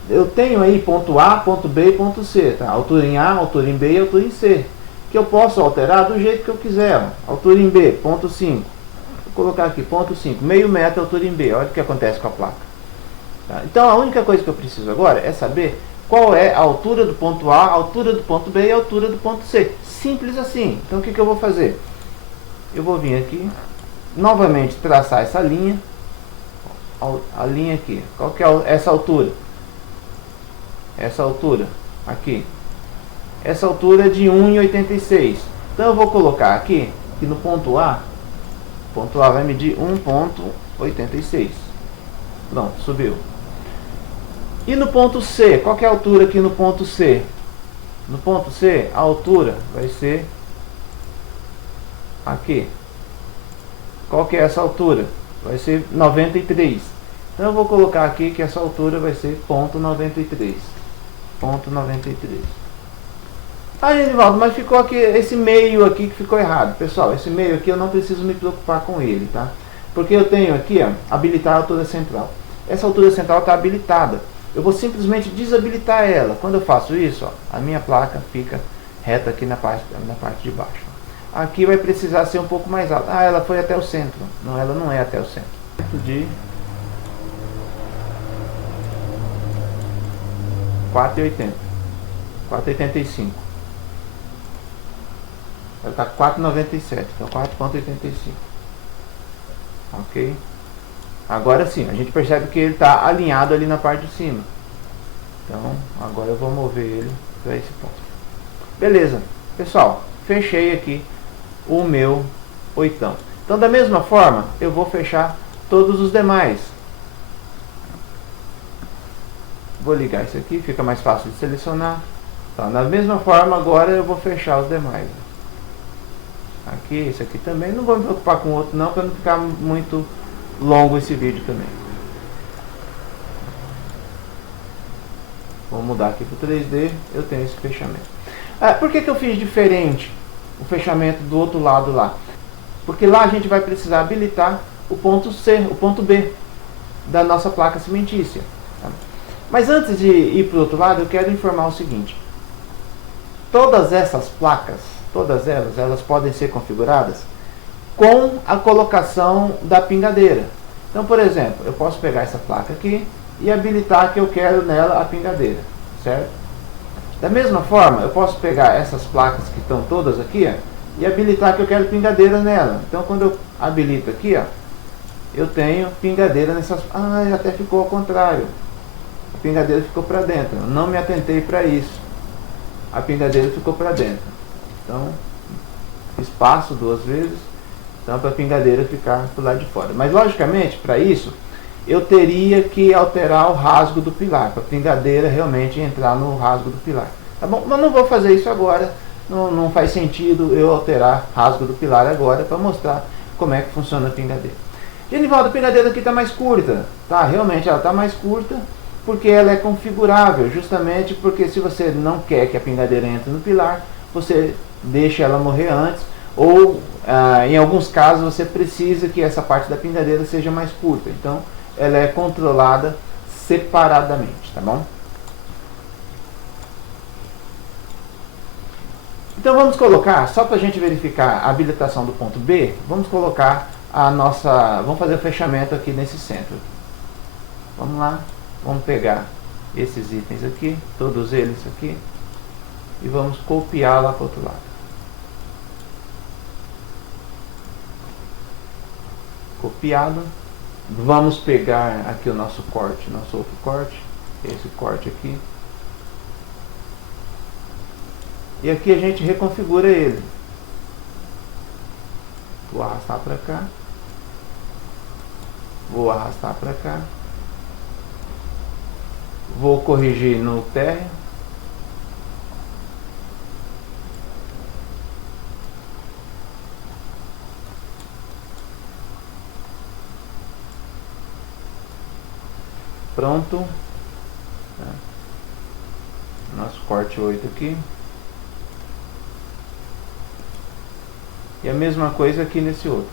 Eu tenho aí ponto A, ponto B e ponto C, tá? Altura em A, altura em B e altura em C, que eu posso alterar do jeito que eu quiser. Ó. Altura em B, ponto 5. Vou colocar aqui, ponto 5, meio metro altura em B. Olha o que acontece com a placa. Tá? Então a única coisa que eu preciso agora é saber qual é a altura do ponto A, a altura do ponto B e a altura do ponto C. Simples assim. Então o que eu vou fazer? Eu vou vir aqui, novamente traçar essa linha. A linha aqui. Qual que é essa altura? Essa altura aqui. Essa altura é de 1,86. Então eu vou colocar aqui, que no ponto A vai medir 1,86. Pronto, subiu. E no ponto C, qual que é a altura aqui no ponto C? No ponto C, a altura vai ser aqui. Qual que é essa altura? Vai ser 93. Então eu vou colocar aqui que essa altura vai ser ponto 93. Ponto 93. Ah, Genivaldo, mas ficou aqui esse meio aqui que ficou errado. Pessoal, esse meio aqui eu não preciso me preocupar com ele, tá? Porque eu tenho aqui, ó, habilitar a altura central. Essa altura central está habilitada. Eu vou simplesmente desabilitar ela. Quando eu faço isso, ó, a minha placa fica reta aqui na parte de baixo. Aqui vai precisar ser um pouco mais alta. Ah, ela foi até o centro. Não, ela não é até o centro. De 4,80. 4,85. Ela está 4,97. Então 4,85. Ok? Agora sim, a gente percebe que ele está alinhado ali na parte de cima. Então, agora eu vou mover ele para esse ponto. Beleza. Pessoal, fechei aqui o meu oitão. Então, da mesma forma, eu vou fechar todos os demais. Vou ligar isso aqui, fica mais fácil de selecionar. Então, da mesma forma, agora eu vou fechar os demais. Aqui, esse aqui também. Não vou me preocupar com o outro não, para não ficar muito longo esse vídeo também. Vou mudar aqui para o 3D, eu tenho esse fechamento. Por que eu fiz diferente o fechamento do outro lado lá? Porque lá a gente vai precisar habilitar o ponto C, o ponto B da nossa placa cimentícia. Tá? Mas antes de ir para o outro lado, eu quero informar o seguinte. Todas essas placas, todas elas podem ser configuradas com a colocação da pingadeira. Então, por exemplo, eu posso pegar essa placa aqui e habilitar que eu quero nela a pingadeira, certo? Da mesma forma, eu posso pegar essas placas que estão todas aqui, ó, e habilitar que eu quero pingadeira nela. Então, quando eu habilito aqui, ó, eu tenho pingadeira nessas... Ah, até ficou ao contrário. A pingadeira ficou para dentro. Eu não me atentei para isso. A pingadeira ficou para dentro. Então, espaço 2 vezes. Então, para a pingadeira ficar do lado de fora. Mas, logicamente, para isso, eu teria que alterar o rasgo do pilar, para a pingadeira realmente entrar no rasgo do pilar. Tá bom? Mas não vou fazer isso agora. Não faz sentido eu alterar o rasgo do pilar agora para mostrar como é que funciona a pingadeira. Genivaldo, a pingadeira aqui está mais curta. Tá, realmente ela está mais curta porque ela é configurável, justamente porque se você não quer que a pingadeira entre no pilar, você deixa ela morrer antes, ou em alguns casos você precisa que essa parte da pingadeira seja mais curta. Então ela é controlada separadamente, tá bom? Então vamos colocar, só para a gente verificar a habilitação do ponto B, vamos colocar vamos fazer o fechamento aqui nesse centro. Vamos lá, vamos pegar esses itens aqui, todos eles aqui, e vamos copiar lá para o outro lado. Copiado. Vamos pegar aqui o nosso corte, nosso outro corte, esse corte aqui. E aqui a gente reconfigura ele. Vou arrastar para cá. Vou arrastar para cá. Vou corrigir no térreo. Pronto. Tá. Nosso corte 8 aqui. E a mesma coisa aqui nesse outro.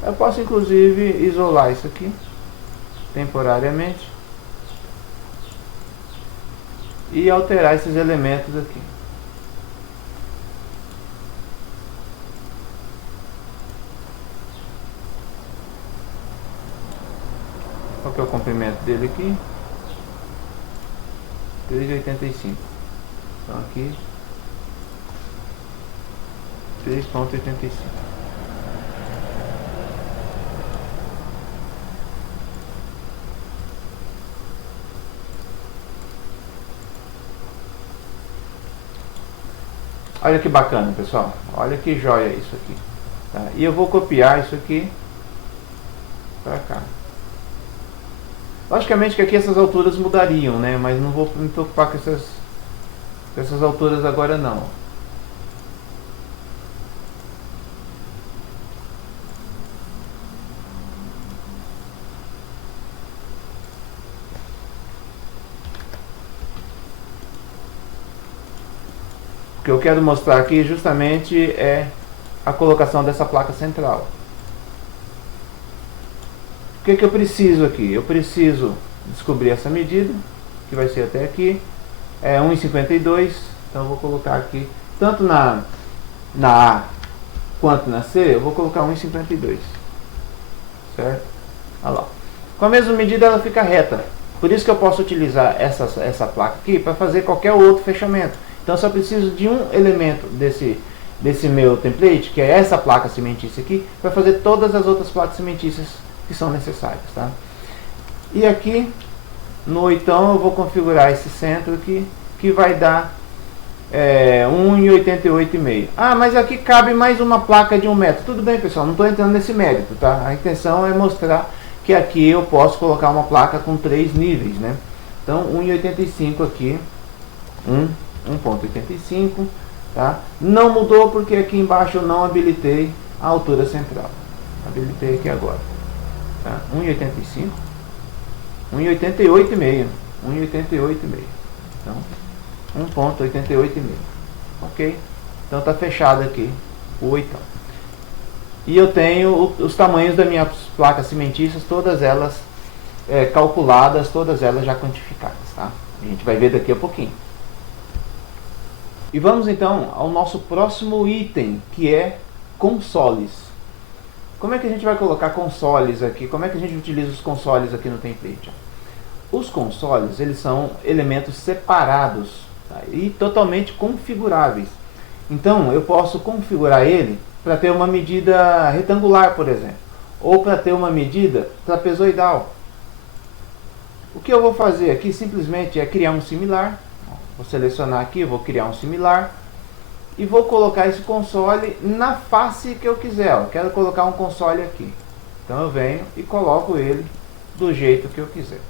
Eu posso inclusive isolar isso aqui temporariamente e alterar esses elementos aqui. Qual que é o comprimento dele aqui? 3,85. Então aqui 3,85. Olha que bacana, pessoal. Olha que joia isso aqui. Tá? E eu vou copiar isso aqui para cá. Logicamente que aqui essas alturas mudariam, né? Mas não vou me preocupar com essas alturas agora não. O que eu quero mostrar aqui justamente é a colocação dessa placa central. O que eu preciso aqui? Eu preciso descobrir essa medida, que vai ser até aqui, é 1,52, então eu vou colocar aqui, tanto na A quanto na C, eu vou colocar 1,52, certo? Olha lá. Com a mesma medida ela fica reta, por isso que eu posso utilizar essa placa aqui para fazer qualquer outro fechamento. Então eu só preciso de um elemento desse meu template, que é essa placa cimentícia aqui, para fazer todas as outras placas cimentícias que são necessárias, tá? E aqui no 8 eu vou configurar esse centro aqui, que vai dar 1,88,5. Ah, mas aqui cabe mais uma placa de 1 metro. Tudo bem, pessoal, não estou entrando nesse mérito, tá? A intenção é mostrar que aqui eu posso colocar uma placa com 3 níveis, né? Então 1,85 aqui, 1,85, tá? Não mudou porque aqui embaixo eu não habilitei a altura central. Habilitei aqui agora. Tá? 1,85, 1,88,5, 1,88,5. Então, 1,88,5. Ok? Então está fechado aqui o 8. E eu tenho os tamanhos das minhas placas cimentícias, todas elas calculadas, todas elas já quantificadas, tá? A gente vai ver daqui a pouquinho. E vamos então ao nosso próximo item, que é consoles. Como é que a gente vai colocar consoles aqui? Como é que a gente utiliza os consoles aqui no template? Os consoles, eles são elementos separados, tá? E totalmente configuráveis. Então, eu posso configurar ele para ter uma medida retangular, por exemplo, ou para ter uma medida trapezoidal. O que eu vou fazer aqui simplesmente é criar um similar. Vou selecionar aqui, vou criar um similar. E vou colocar esse console na face que eu quiser. Eu quero colocar um console aqui. Então eu venho e coloco ele do jeito que eu quiser.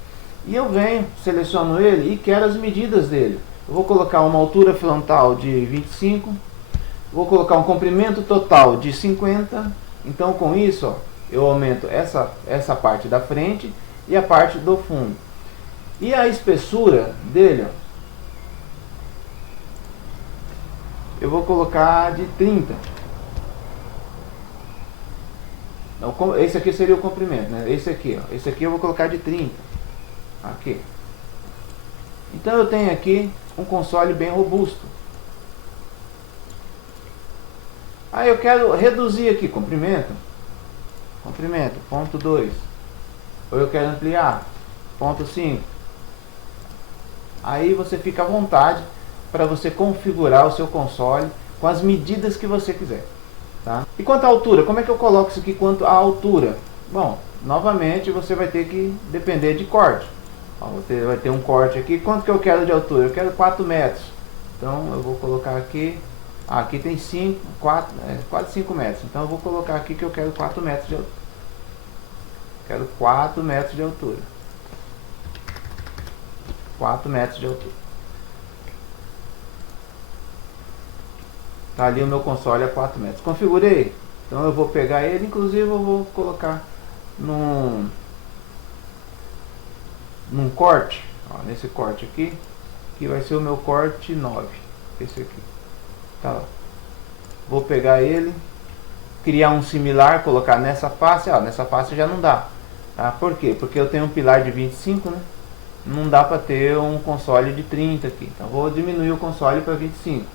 E eu venho, seleciono ele e quero as medidas dele. Eu vou colocar uma altura frontal de 25. Vou colocar um comprimento total de 50. Então com isso, ó, eu aumento essa parte da frente e a parte do fundo. E a espessura dele, ó, eu vou colocar de 30. Então, esse aqui seria o comprimento, né? Esse aqui eu vou colocar de 30. Aqui. Então eu tenho aqui um console bem robusto. Aí eu quero reduzir aqui, comprimento, ponto 2. Ou eu quero ampliar, ponto 5. Aí você fica à vontade para você configurar o seu console com as medidas que você quiser. Tá? E quanto à altura, como é que eu coloco isso aqui quanto à altura? Bom, novamente você vai ter que depender de corte. Ó, você vai ter um corte aqui, quanto que eu quero de altura? Eu quero 4 metros. Então eu vou colocar aqui, aqui tem quase 5 metros. Então eu vou colocar aqui que eu quero 4 metros de altura. Quero 4 metros de altura. 4 metros de altura. Tá ali o meu console a 4 metros. Configurei. Então eu vou pegar ele, inclusive eu vou colocar num corte. Ó, nesse corte aqui, que vai ser o meu corte 9. Esse aqui. Tá lá. Vou pegar ele, criar um similar, colocar nessa face. Ó, nessa face já não dá. Tá? Por quê? Porque eu tenho um pilar de 25, né? Não dá para ter um console de 30 aqui. Então vou diminuir o console para 25.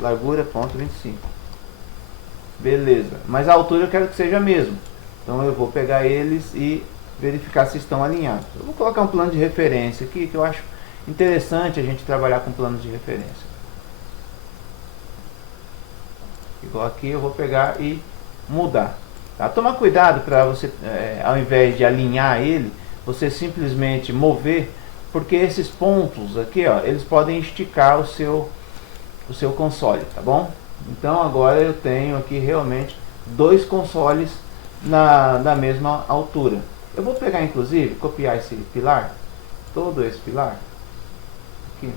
Largura, ponto 25. Beleza. Mas a altura eu quero que seja a mesma. Então eu vou pegar eles e verificar se estão alinhados. Eu vou colocar um plano de referência aqui, que eu acho interessante a gente trabalhar com planos de referência. Igual aqui eu vou pegar e mudar. Tá? Tomar cuidado para você, ao invés de alinhar ele, você simplesmente mover, porque esses pontos aqui, ó, eles podem esticar o seu console, tá bom? Então agora eu tenho aqui realmente 2 consoles na mesma altura. Eu vou pegar inclusive, copiar esse pilar, todo esse pilar, aqui.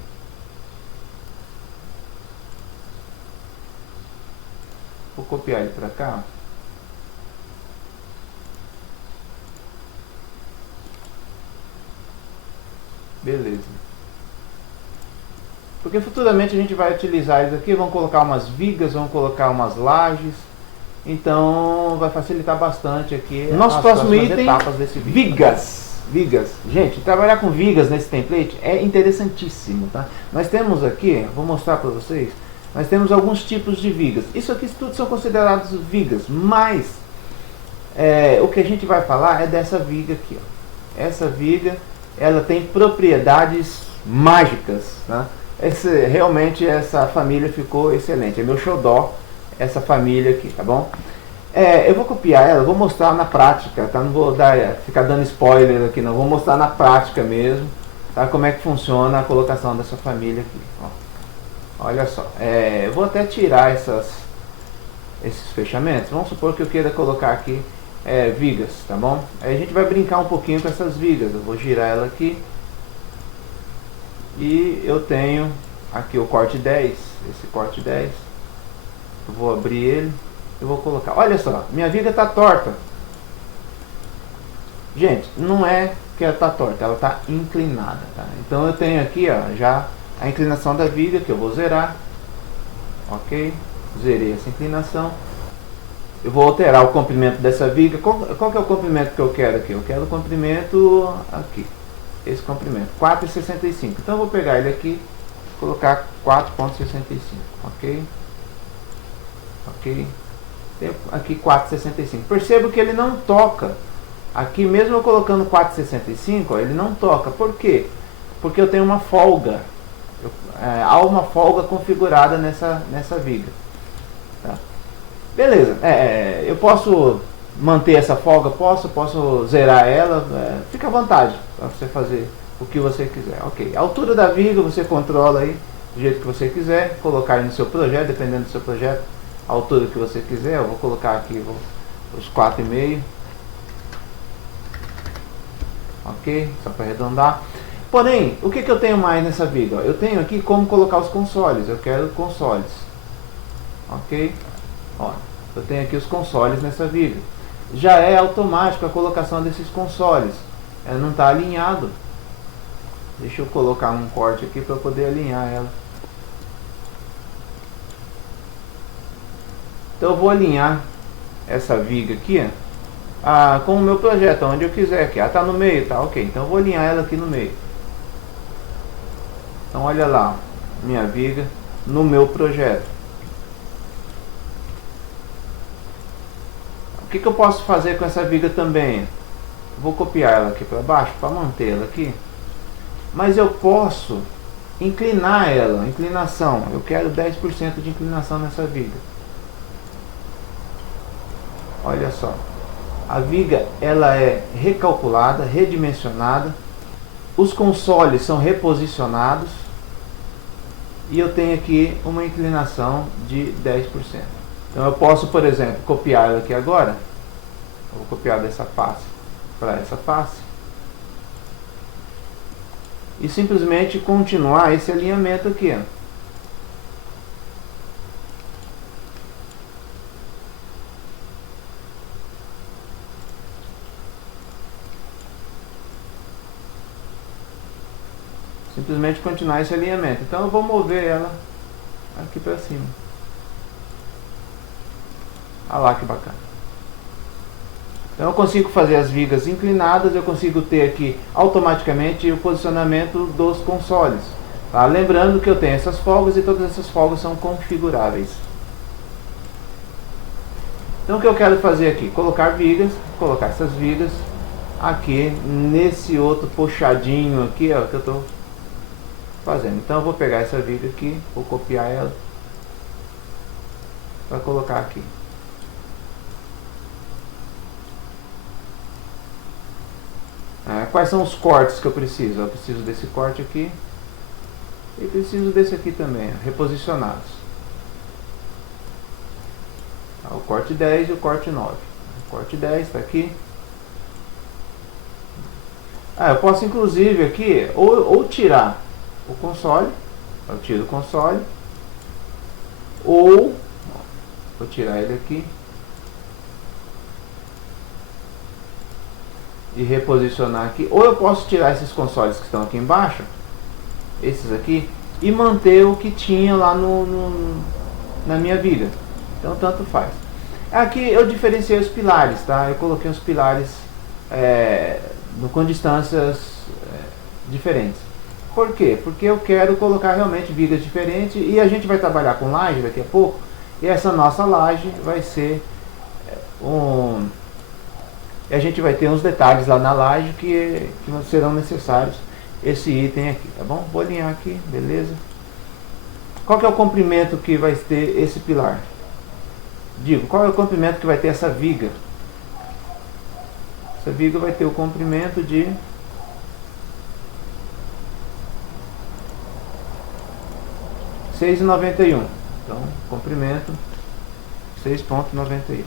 Vou copiar ele para cá. Beleza. Porque futuramente a gente vai utilizar eles aqui, vamos colocar umas vigas, vamos colocar umas lajes. Então vai facilitar bastante aqui nosso próximo item, etapas desse vídeo. Vigas. Gente, trabalhar com vigas nesse template é interessantíssimo, tá? Nós temos aqui, vou mostrar para vocês, nós temos alguns tipos de vigas. Isso aqui tudo são considerados vigas, mas o que a gente vai falar é dessa viga aqui, ó. Essa viga, ela tem propriedades mágicas, tá? Realmente essa família ficou excelente, é meu xodó essa família aqui, tá bom? Eu vou copiar ela, vou mostrar na prática, tá? Não vou ficar dando spoiler aqui não, vou mostrar na prática mesmo, tá? Como é que funciona a colocação dessa família aqui, ó. Olha só, eu vou até tirar esses fechamentos. Vamos supor que eu queira colocar aqui vigas, tá bom? Aí a gente vai brincar um pouquinho com essas vigas. Eu vou girar ela aqui e eu tenho aqui o corte 10, esse corte 10. Eu vou abrir ele, eu vou colocar. Olha só, minha viga está torta. Gente, não é que ela está torta, ela está inclinada, tá? Então eu tenho aqui, ó, já a inclinação da viga que eu vou zerar. Ok? Zerei essa inclinação. Eu vou alterar o comprimento dessa viga. Qual que é o comprimento que eu quero aqui? Eu quero o comprimento aqui. Esse comprimento, 4,65. Então eu vou pegar ele aqui, colocar 4,65. Ok? Ok? Tem aqui 4,65. Percebo que ele não toca. Aqui mesmo eu colocando 4,65, ele não toca. Por quê? Porque eu tenho uma folga. Há uma folga configurada nessa viga. Tá? Beleza. Eu posso manter essa folga? Posso zerar ela? Fica à vontade para você fazer o que você quiser. Ok. A altura da viga você controla aí do jeito que você quiser. Colocar aí no seu projeto, dependendo do seu projeto, a altura que você quiser. Eu vou colocar aqui os 4,5. Ok? Só para arredondar. Porém, o que eu tenho mais nessa viga? Eu tenho aqui como colocar os consoles. Eu quero consoles. Ok? Ó, eu tenho aqui os consoles nessa viga. Já é automático a colocação desses consoles. Não está alinhado. Deixa eu colocar um corte aqui para poder alinhar ela. Então eu vou alinhar essa viga aqui com o meu projeto, onde eu quiser aqui. Está no meio, tá? Ok. Então eu vou alinhar ela aqui no meio. Então olha lá, minha viga no meu projeto. O que eu posso fazer com essa viga também? Vou copiar ela aqui para baixo para manter ela aqui. Mas eu posso inclinar ela, inclinação. Eu quero 10% de inclinação nessa viga. Olha só. A viga ela é recalculada, redimensionada. Os consoles são reposicionados. E eu tenho aqui uma inclinação de 10%. Então eu posso, por exemplo, copiar ela aqui agora. Eu vou copiar dessa face para essa face. E simplesmente continuar esse alinhamento aqui. Simplesmente continuar esse alinhamento. Então eu vou mover ela aqui para cima. Olha lá que bacana. Então eu consigo fazer as vigas inclinadas, eu consigo ter aqui automaticamente o posicionamento dos consoles. Tá? Lembrando que eu tenho essas folgas e todas essas folgas são configuráveis. Então o que eu quero fazer aqui? Colocar vigas, colocar essas vigas aqui nesse outro puxadinho aqui, ó, que eu estou fazendo. Então eu vou pegar essa viga aqui, vou copiar ela para colocar aqui. Quais são os cortes que eu preciso? Eu preciso desse corte aqui e preciso desse aqui também, reposicionados. O corte 10 e o corte 9. O corte 10 está aqui. Eu posso inclusive aqui ou tirar o console, eu tiro o console, ou vou tirar ele aqui e reposicionar aqui, ou eu posso tirar esses consoles que estão aqui embaixo, esses aqui, e manter o que tinha lá na minha viga. Então tanto faz. Aqui eu diferenciei os pilares, tá? Eu coloquei os pilares com distâncias diferentes. Por quê? Porque eu quero colocar realmente vigas diferentes e a gente vai trabalhar com laje daqui a pouco, e essa nossa laje vai ser e a gente vai ter uns detalhes lá na laje que serão necessários esse item aqui, tá bom? Vou alinhar aqui, beleza? Qual que é o comprimento que vai ter esse pilar? Qual é o comprimento que vai ter essa viga? Essa viga vai ter o comprimento de 6,91. Então, comprimento 6,91.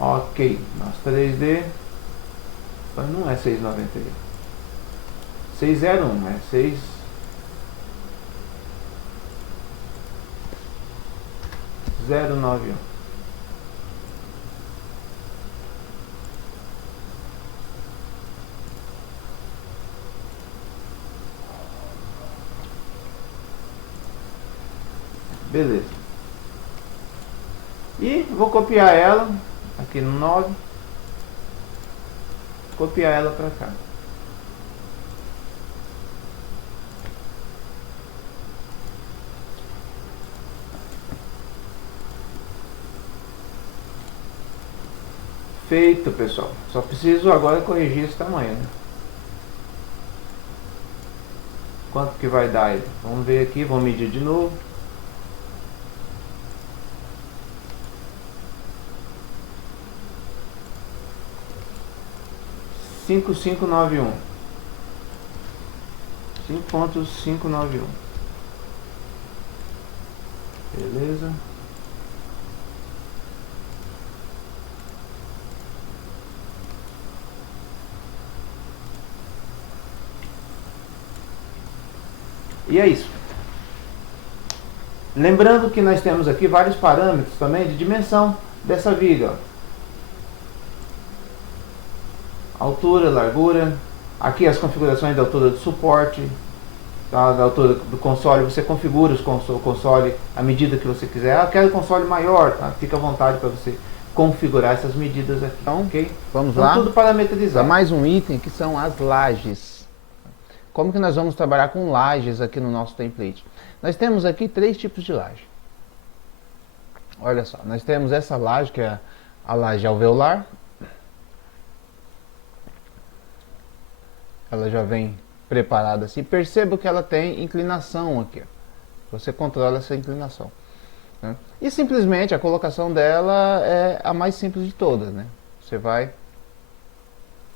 Ok, nosso 3D não é 6,91. 601, é 6,091. Beleza. E vou copiar ela aqui no 9. Copiar ela para cá. Feito, pessoal. Só preciso agora corrigir esse tamanho, né? Quanto que vai dar ele? Vamos ver aqui, vamos medir de novo. Cinco cinco nove um. 5.591. Beleza. E é isso. Lembrando que nós temos aqui vários parâmetros também de dimensão dessa viga. Altura, largura. Aqui as configurações da altura do suporte, tá? Da altura do console. Você configura o console à medida que você quiser. Eu quero console maior, tá? Fica à vontade para você configurar essas medidas aqui. Então, ok? Vamos então, lá. tudo parametrizado. Mais um item que são as lajes. como que nós vamos trabalhar com lajes aqui no nosso template? Nós temos aqui 3 tipos de laje. Olha só, nós temos essa laje, que é a laje alveolar. Ela já vem preparada assim. Perceba que ela tem inclinação aqui. Você controla essa inclinação, né? E simplesmente a colocação dela é a mais simples de todas, né? Você vai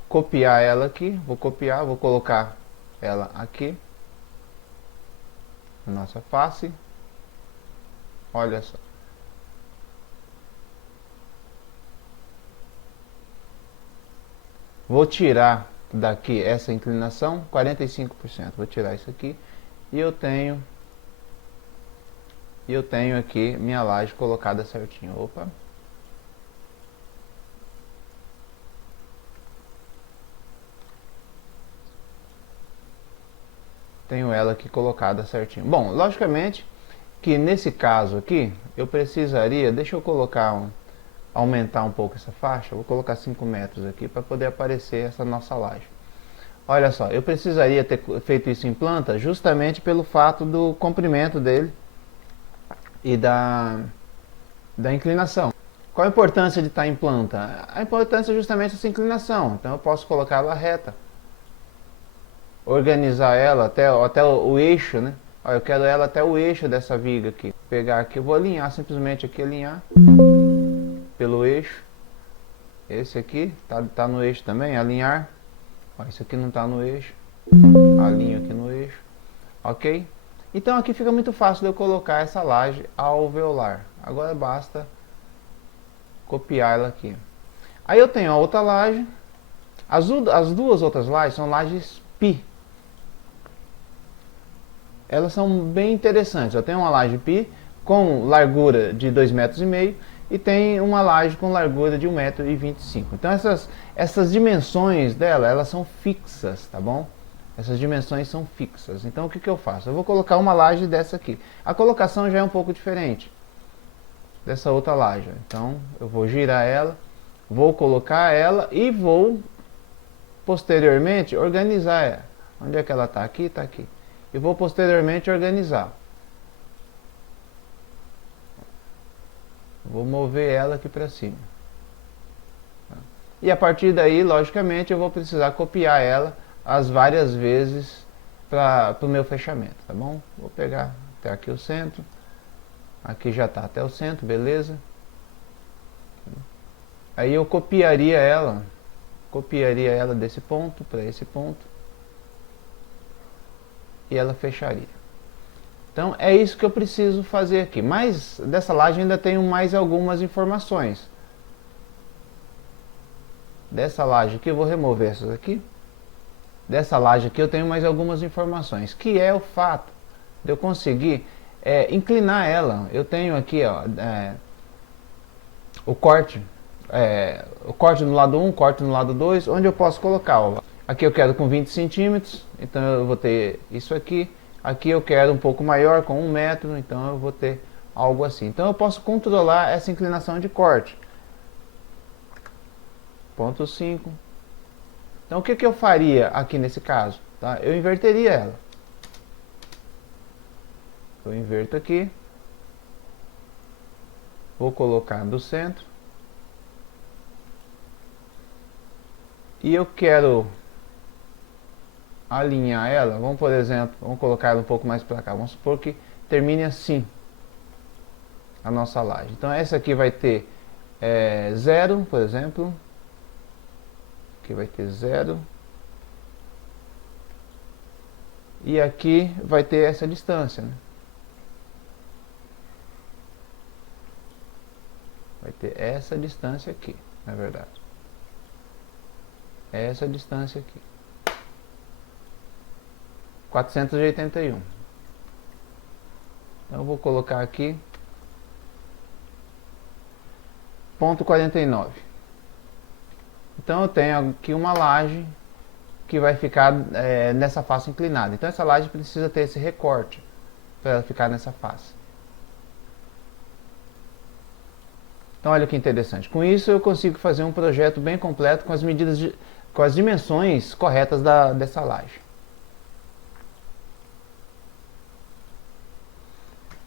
copiar ela aqui. Vou copiar, vou colocar ela aqui na nossa face. Olha só. Vou tirar daqui essa inclinação, 45%. Vou tirar isso aqui e eu tenho aqui minha laje colocada certinho. Opa. Tenho ela aqui colocada certinho. Bom, logicamente que nesse caso aqui eu precisaria, deixa eu colocar aumentar um pouco essa faixa. Vou colocar 5 metros aqui para poder aparecer essa nossa laje. Olha só, eu precisaria ter feito isso em planta justamente pelo fato do comprimento dele e da inclinação. Qual a importância de estar em planta? A importância é justamente essa inclinação. Então eu posso colocar ela reta, organizar ela até o eixo, né? Olha, eu quero ela até o eixo dessa viga aqui. Vou pegar aqui, eu vou alinhar, simplesmente aqui alinhar pelo eixo. Esse aqui tá no eixo também, alinhar. Ó, esse aqui não está no eixo, alinho aqui no eixo, ok? Então aqui fica muito fácil de eu colocar essa laje alveolar. Agora basta copiar ela aqui. Aí eu tenho a outra laje. As duas outras lajes são lajes pi. Elas são bem interessantes. Eu tenho uma laje pi com largura de 2,5 metros e tem uma laje com largura de 1,25 m. Então essas dimensões dela, elas são fixas, tá bom? Essas dimensões são fixas. Então o que eu faço? Eu vou colocar uma laje dessa aqui. A colocação já é um pouco diferente dessa outra laje. Então eu vou girar ela, vou colocar ela e vou posteriormente organizar ela. Onde é que ela está? Aqui, está aqui. E vou posteriormente organizar. Vou mover ela aqui para cima. E a partir daí, logicamente, eu vou precisar copiar ela as várias vezes para o meu fechamento, tá bom? Vou pegar até aqui o centro. Aqui já está até o centro, beleza? Aí eu copiaria ela desse ponto para esse ponto. E ela fecharia. Então é isso que eu preciso fazer aqui. Mas dessa laje ainda tenho mais algumas informações. Dessa laje aqui eu vou remover essas aqui. Dessa laje aqui eu tenho mais algumas informações, que é o fato de eu conseguir inclinar ela. Eu tenho aqui ó, o corte no lado 1, corte no lado 2, onde eu posso colocar. Ó. Aqui eu quero com 20 centímetros, então eu vou ter isso aqui. Aqui eu quero um pouco maior, com 1 metro, então eu vou ter algo assim. Então eu posso controlar essa inclinação de corte. Ponto 5. Então o que eu faria aqui nesse caso? Tá? Eu inverteria ela. Eu inverto aqui. Vou colocar do centro. E eu quero alinhar ela, vamos por exemplo, vamos colocar ela um pouco mais para cá, vamos supor que termine assim a nossa laje. Então essa aqui vai ter 0, por exemplo, aqui vai ter 0 e aqui vai ter essa distância, né? Vai ter essa distância aqui, na verdade, essa distância aqui. 481. Então eu vou colocar aqui ponto 49. Então eu tenho aqui uma laje que vai ficar nessa face inclinada. Então essa laje precisa ter esse recorte para ela ficar nessa face. Então olha que interessante. Com isso eu consigo fazer um projeto bem completo com as medidas com as dimensões corretas dessa laje.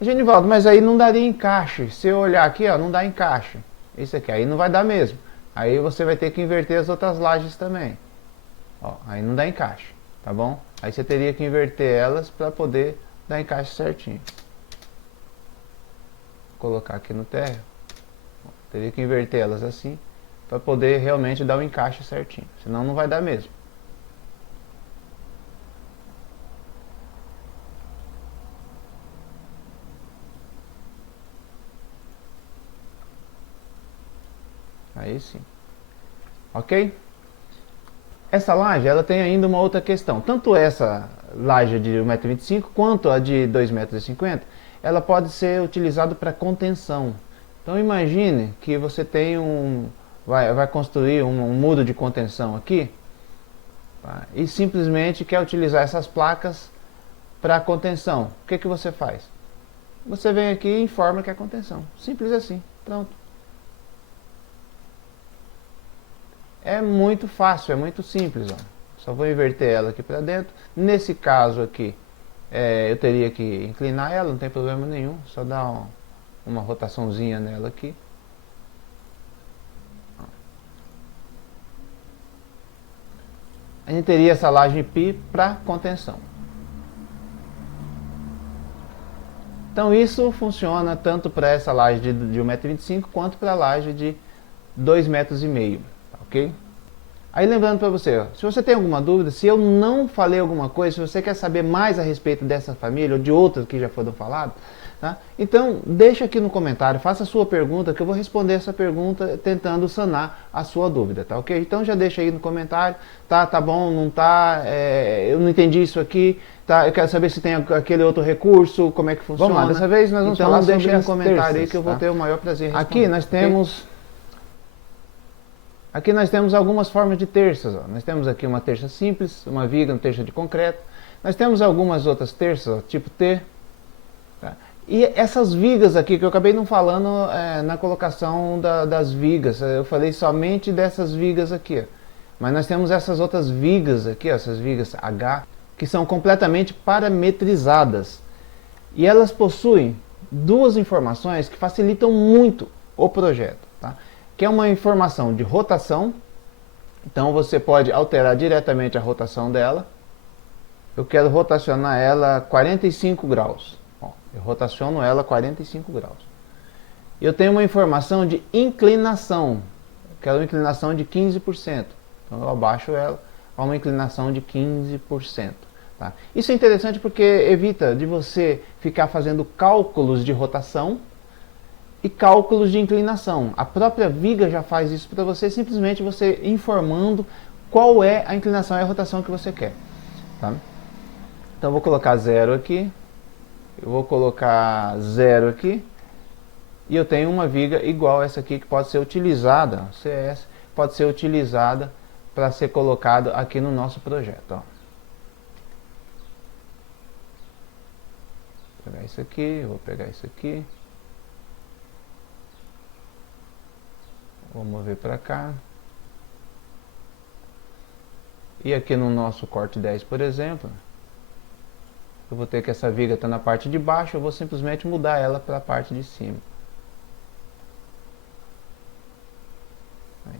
Genivaldo, mas aí não daria encaixe. Se eu olhar aqui, ó, não dá encaixe. Isso aqui, aí não vai dar mesmo. Aí você vai ter que inverter as outras lajes também. Ó, aí não dá encaixe, tá bom? Aí você teria que inverter elas para poder dar encaixe certinho. Vou colocar aqui no térreo. Teria que inverter elas assim para poder realmente dar o encaixe certinho. Senão não vai dar mesmo. Aí sim. Ok? Essa laje, ela tem ainda uma outra questão. Tanto essa laje de 1,25 m quanto a de 2,50 m, ela pode ser utilizada para contenção. Então imagine que você tem vai construir um muro de contenção aqui, tá? E simplesmente quer utilizar essas placas para contenção. O que você faz? Você vem aqui e informa que é contenção. Simples assim. Pronto. É muito fácil, é muito simples, ó. Só vou inverter ela aqui para dentro. Nesse caso aqui, eu teria que inclinar ela, não tem problema nenhum. Só dar uma rotaçãozinha nela aqui. A gente teria essa laje pi para contenção. Então isso funciona tanto para essa laje de 1,25 m quanto para a laje de 2,5 m. Ok? Aí lembrando para você, ó, se você tem alguma dúvida, se eu não falei alguma coisa, se você quer saber mais a respeito dessa família ou de outras que já foram faladas, tá? Então deixa aqui no comentário, faça a sua pergunta, que eu vou responder essa pergunta tentando sanar a sua dúvida, tá ok? Então já deixa aí no comentário, tá bom, não tá, eu não entendi isso aqui, tá? Eu quero saber se tem aquele outro recurso, como é que funciona. Vamos lá, dessa vez nós vamos então falar deixa sobre aí no as comentário terças, aí que eu vou tá? ter o maior prazer em responder. Aqui Aqui nós temos algumas formas de terças. Ó. Nós temos aqui uma terça simples, uma viga, uma terça de concreto. Nós temos algumas outras terças, ó, tipo T. Tá? E essas vigas aqui, que eu acabei não falando na colocação das vigas. Eu falei somente dessas vigas aqui. Ó. Mas nós temos essas outras vigas aqui, ó, essas vigas H, que são completamente parametrizadas. E elas possuem duas informações que facilitam muito o projeto. Tá? Que é uma informação de rotação, então você pode alterar diretamente a rotação dela. Eu quero rotacionar ela 45 graus. Bom, eu rotaciono ela 45 graus. Eu tenho uma informação de inclinação, eu quero uma inclinação de 15%. Então eu abaixo ela a uma inclinação de 15%. Tá? Isso é interessante porque evita de você ficar fazendo cálculos de rotação e cálculos de inclinação. A própria viga já faz isso para você, simplesmente você informando qual é a inclinação e a rotação que você quer. Tá? Então eu vou colocar 0 aqui, eu vou colocar 0 aqui, e eu tenho uma viga igual essa aqui que pode ser utilizada, CS, pode ser utilizada para ser colocado aqui no nosso projeto. Ó. Vou pegar isso aqui, vou pegar isso aqui. Vou mover para cá. E aqui no nosso corte 10, por exemplo, eu vou ter que essa viga está na parte de baixo, eu vou simplesmente mudar ela para a parte de cima. Aí.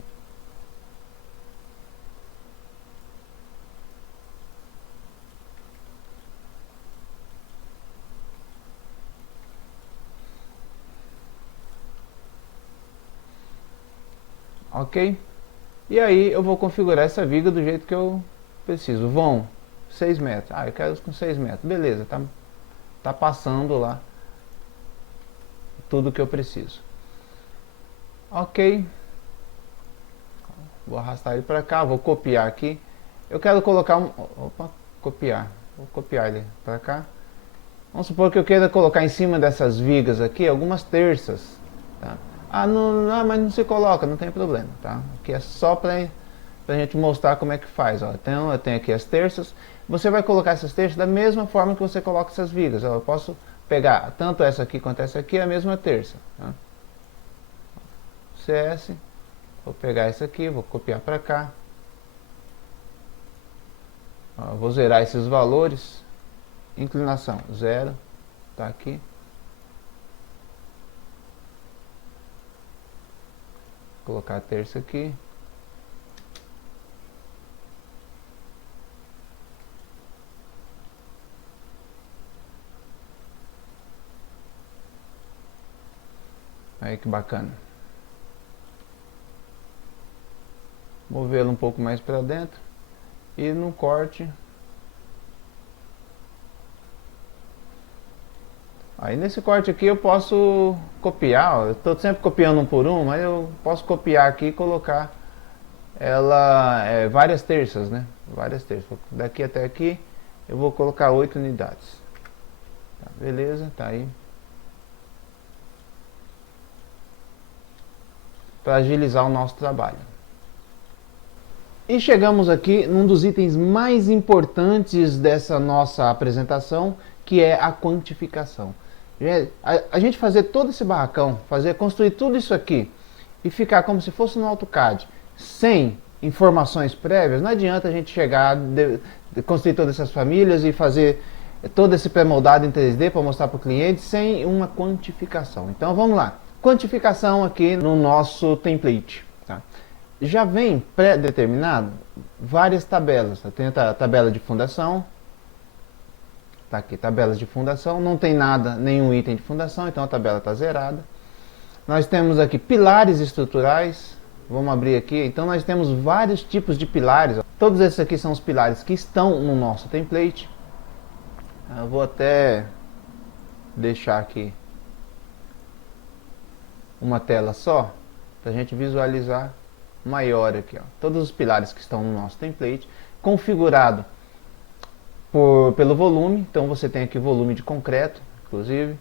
Ok? E aí eu vou configurar essa viga do jeito que eu preciso. Vão 6 metros. Ah, eu quero com 6 metros. Beleza, tá passando lá tudo que eu preciso. Ok. Vou arrastar ele para cá, vou copiar aqui. Eu quero colocar Opa, copiar. Vou copiar ele para cá. Vamos supor que eu queira colocar em cima dessas vigas aqui algumas terças. Tá? Ah, não, mas não se coloca, não tem problema, tá? Aqui é só para a gente mostrar como é que faz, ó. Então eu tenho aqui as terças. Você vai colocar essas terças da mesma forma que você coloca essas vigas. Ó, eu posso pegar tanto essa aqui quanto essa aqui, a mesma terça. Tá? CS, vou pegar essa aqui, vou copiar para cá. Ó, vou zerar esses valores. Inclinação 0, tá aqui. colocar a terça aqui. Aí que bacana. Movê-lo um pouco mais para dentro e no corte. Aí nesse corte aqui eu posso copiar, ó, eu estou sempre copiando um por um, mas eu posso copiar aqui e colocar ela várias terças, né? Várias terças. Daqui até aqui eu vou colocar 8 unidades. Tá, beleza, tá aí. Para agilizar o nosso trabalho. E chegamos aqui num dos itens mais importantes dessa nossa apresentação, que é a quantificação. A gente fazer todo esse barracão, construir tudo isso aqui e ficar como se fosse no AutoCAD, sem informações prévias, não adianta a gente chegar, construir todas essas famílias e fazer todo esse pré-moldado em 3D para mostrar para o cliente sem uma quantificação. Então vamos lá, quantificação aqui no nosso template. Tá? Já vem pré-determinado várias tabelas. Tem a tabela de fundação. Tá aqui, tabelas de fundação, não tem nada, nenhum item de fundação, então a tabela está zerada. Nós temos aqui pilares estruturais, vamos abrir aqui, então nós temos vários tipos de pilares. Todos esses aqui são os pilares que estão no nosso template. Eu vou até deixar aqui uma tela só, para a gente visualizar maior aqui. Ó. Todos os pilares que estão no nosso template, configurado pelo volume, então você tem aqui volume de concreto, inclusive.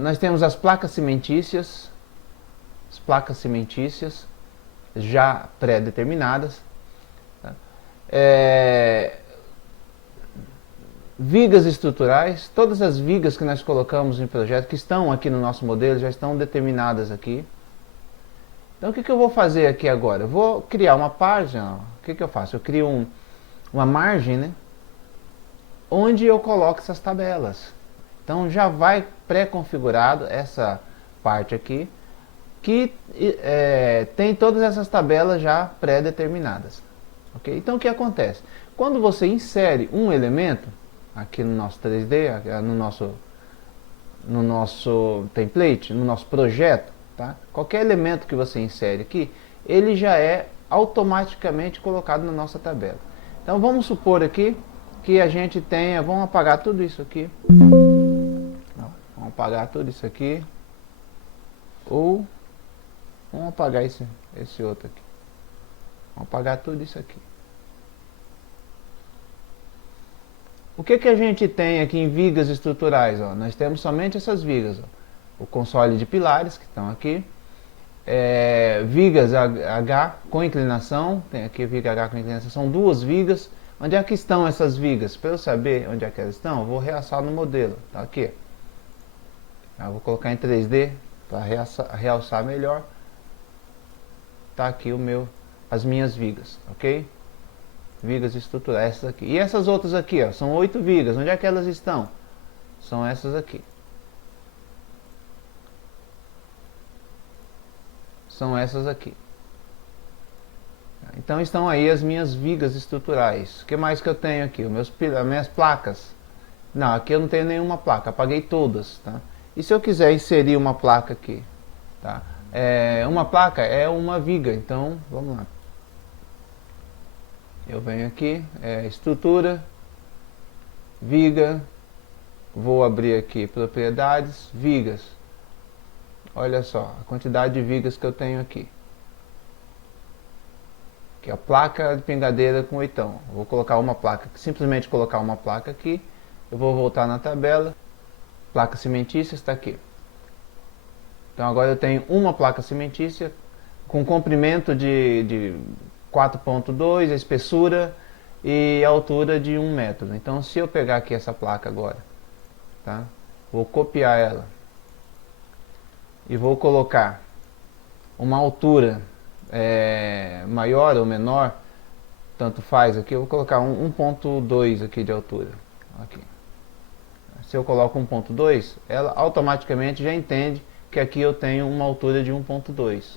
Nós temos as placas cimentícias já pré-determinadas. Tá? Vigas estruturais, todas as vigas que nós colocamos em projeto, que estão aqui no nosso modelo, já estão determinadas aqui. Então o que eu vou fazer aqui agora? Eu vou criar uma página, o que eu faço? Eu crio uma margem, né? Onde eu coloco essas tabelas. Então já vai pré-configurado essa parte aqui, que tem todas essas tabelas já pré-determinadas. Okay? Então o que acontece? Quando você insere um elemento, aqui no nosso 3D, no nosso template, no nosso projeto, tá? Qualquer elemento que você insere aqui, ele já é automaticamente colocado na nossa tabela. Então vamos supor aqui que a gente tenha, vamos apagar tudo isso aqui, vamos apagar tudo isso aqui, ou vamos apagar esse outro aqui, vamos apagar tudo isso aqui. O que a gente tem aqui em vigas estruturais? Ó? Nós temos somente essas vigas, ó. O console de pilares que estão aqui, vigas H com inclinação, tem aqui viga H com inclinação, são duas vigas. Onde é que estão essas vigas? Para eu saber onde é que elas estão, eu vou realçar no modelo. Tá aqui. Eu vou colocar em 3D para realçar melhor. Tá aqui as minhas vigas, ok? Vigas estruturais, essas aqui. E essas outras aqui, ó, são 8 vigas. Onde é que elas estão? São essas aqui. São essas aqui. Então estão aí as minhas vigas estruturais. O que mais que eu tenho aqui? As minhas placas. Não, aqui eu não tenho nenhuma placa, apaguei todas. Tá? E se eu quiser inserir uma placa aqui? Tá? Uma placa é uma viga, então vamos lá. Eu venho aqui, estrutura, viga, vou abrir aqui propriedades, vigas. Olha só a quantidade de vigas que eu tenho aqui. Que é a placa de pingadeira com 8. Vou colocar uma placa, simplesmente colocar uma placa aqui. Eu vou voltar na tabela. Placa cimentícia está aqui. Então agora eu tenho uma placa cimentícia com comprimento de 4.2, a espessura e a altura de 1 metro. Então se eu pegar aqui essa placa agora, tá? Vou copiar ela e vou colocar uma altura maior ou menor, tanto faz aqui, eu vou colocar 1.2 aqui de altura. Aqui. Se eu coloco 1.2, ela automaticamente já entende que aqui eu tenho uma altura de 1.2.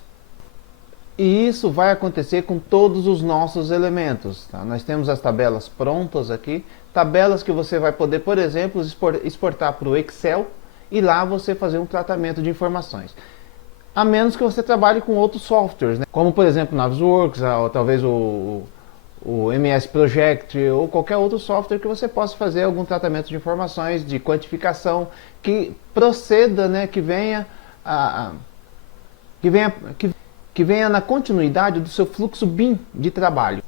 E isso vai acontecer com todos os nossos elementos. Tá? Nós temos as tabelas prontas aqui, tabelas que você vai poder, por exemplo, exportar para o Excel e lá você fazer um tratamento de informações. A menos que você trabalhe com outros softwares, né? Como por exemplo Navisworks, ou talvez o MS Project ou qualquer outro software que você possa fazer algum tratamento de informações, de quantificação, que proceda, né, que venha na continuidade do seu fluxo BIM de trabalho.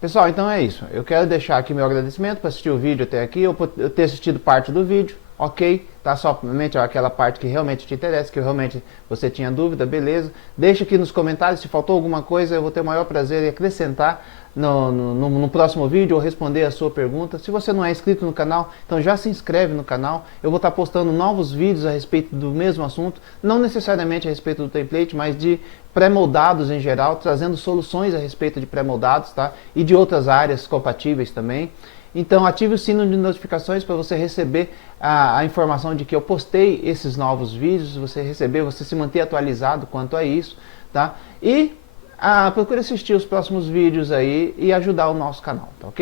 Pessoal, então é isso. Eu quero deixar aqui meu agradecimento por assistir o vídeo até aqui, ou por ter assistido parte do vídeo, ok? Tá, somente aquela parte que realmente te interessa, que realmente você tinha dúvida, beleza? Deixa aqui nos comentários se faltou alguma coisa, eu vou ter o maior prazer em acrescentar no próximo vídeo ou responder a sua pergunta. Se você não é inscrito no canal, então já se inscreve no canal. Eu vou estar postando novos vídeos a respeito do mesmo assunto, não necessariamente a respeito do template, mas de pré-moldados em geral, trazendo soluções a respeito de pré-moldados, tá? E de outras áreas compatíveis também. Então ative o sino de notificações para você receber a informação de que eu postei esses novos vídeos, você se manter atualizado quanto a isso, tá? E procure assistir os próximos vídeos aí e ajudar o nosso canal, tá ok?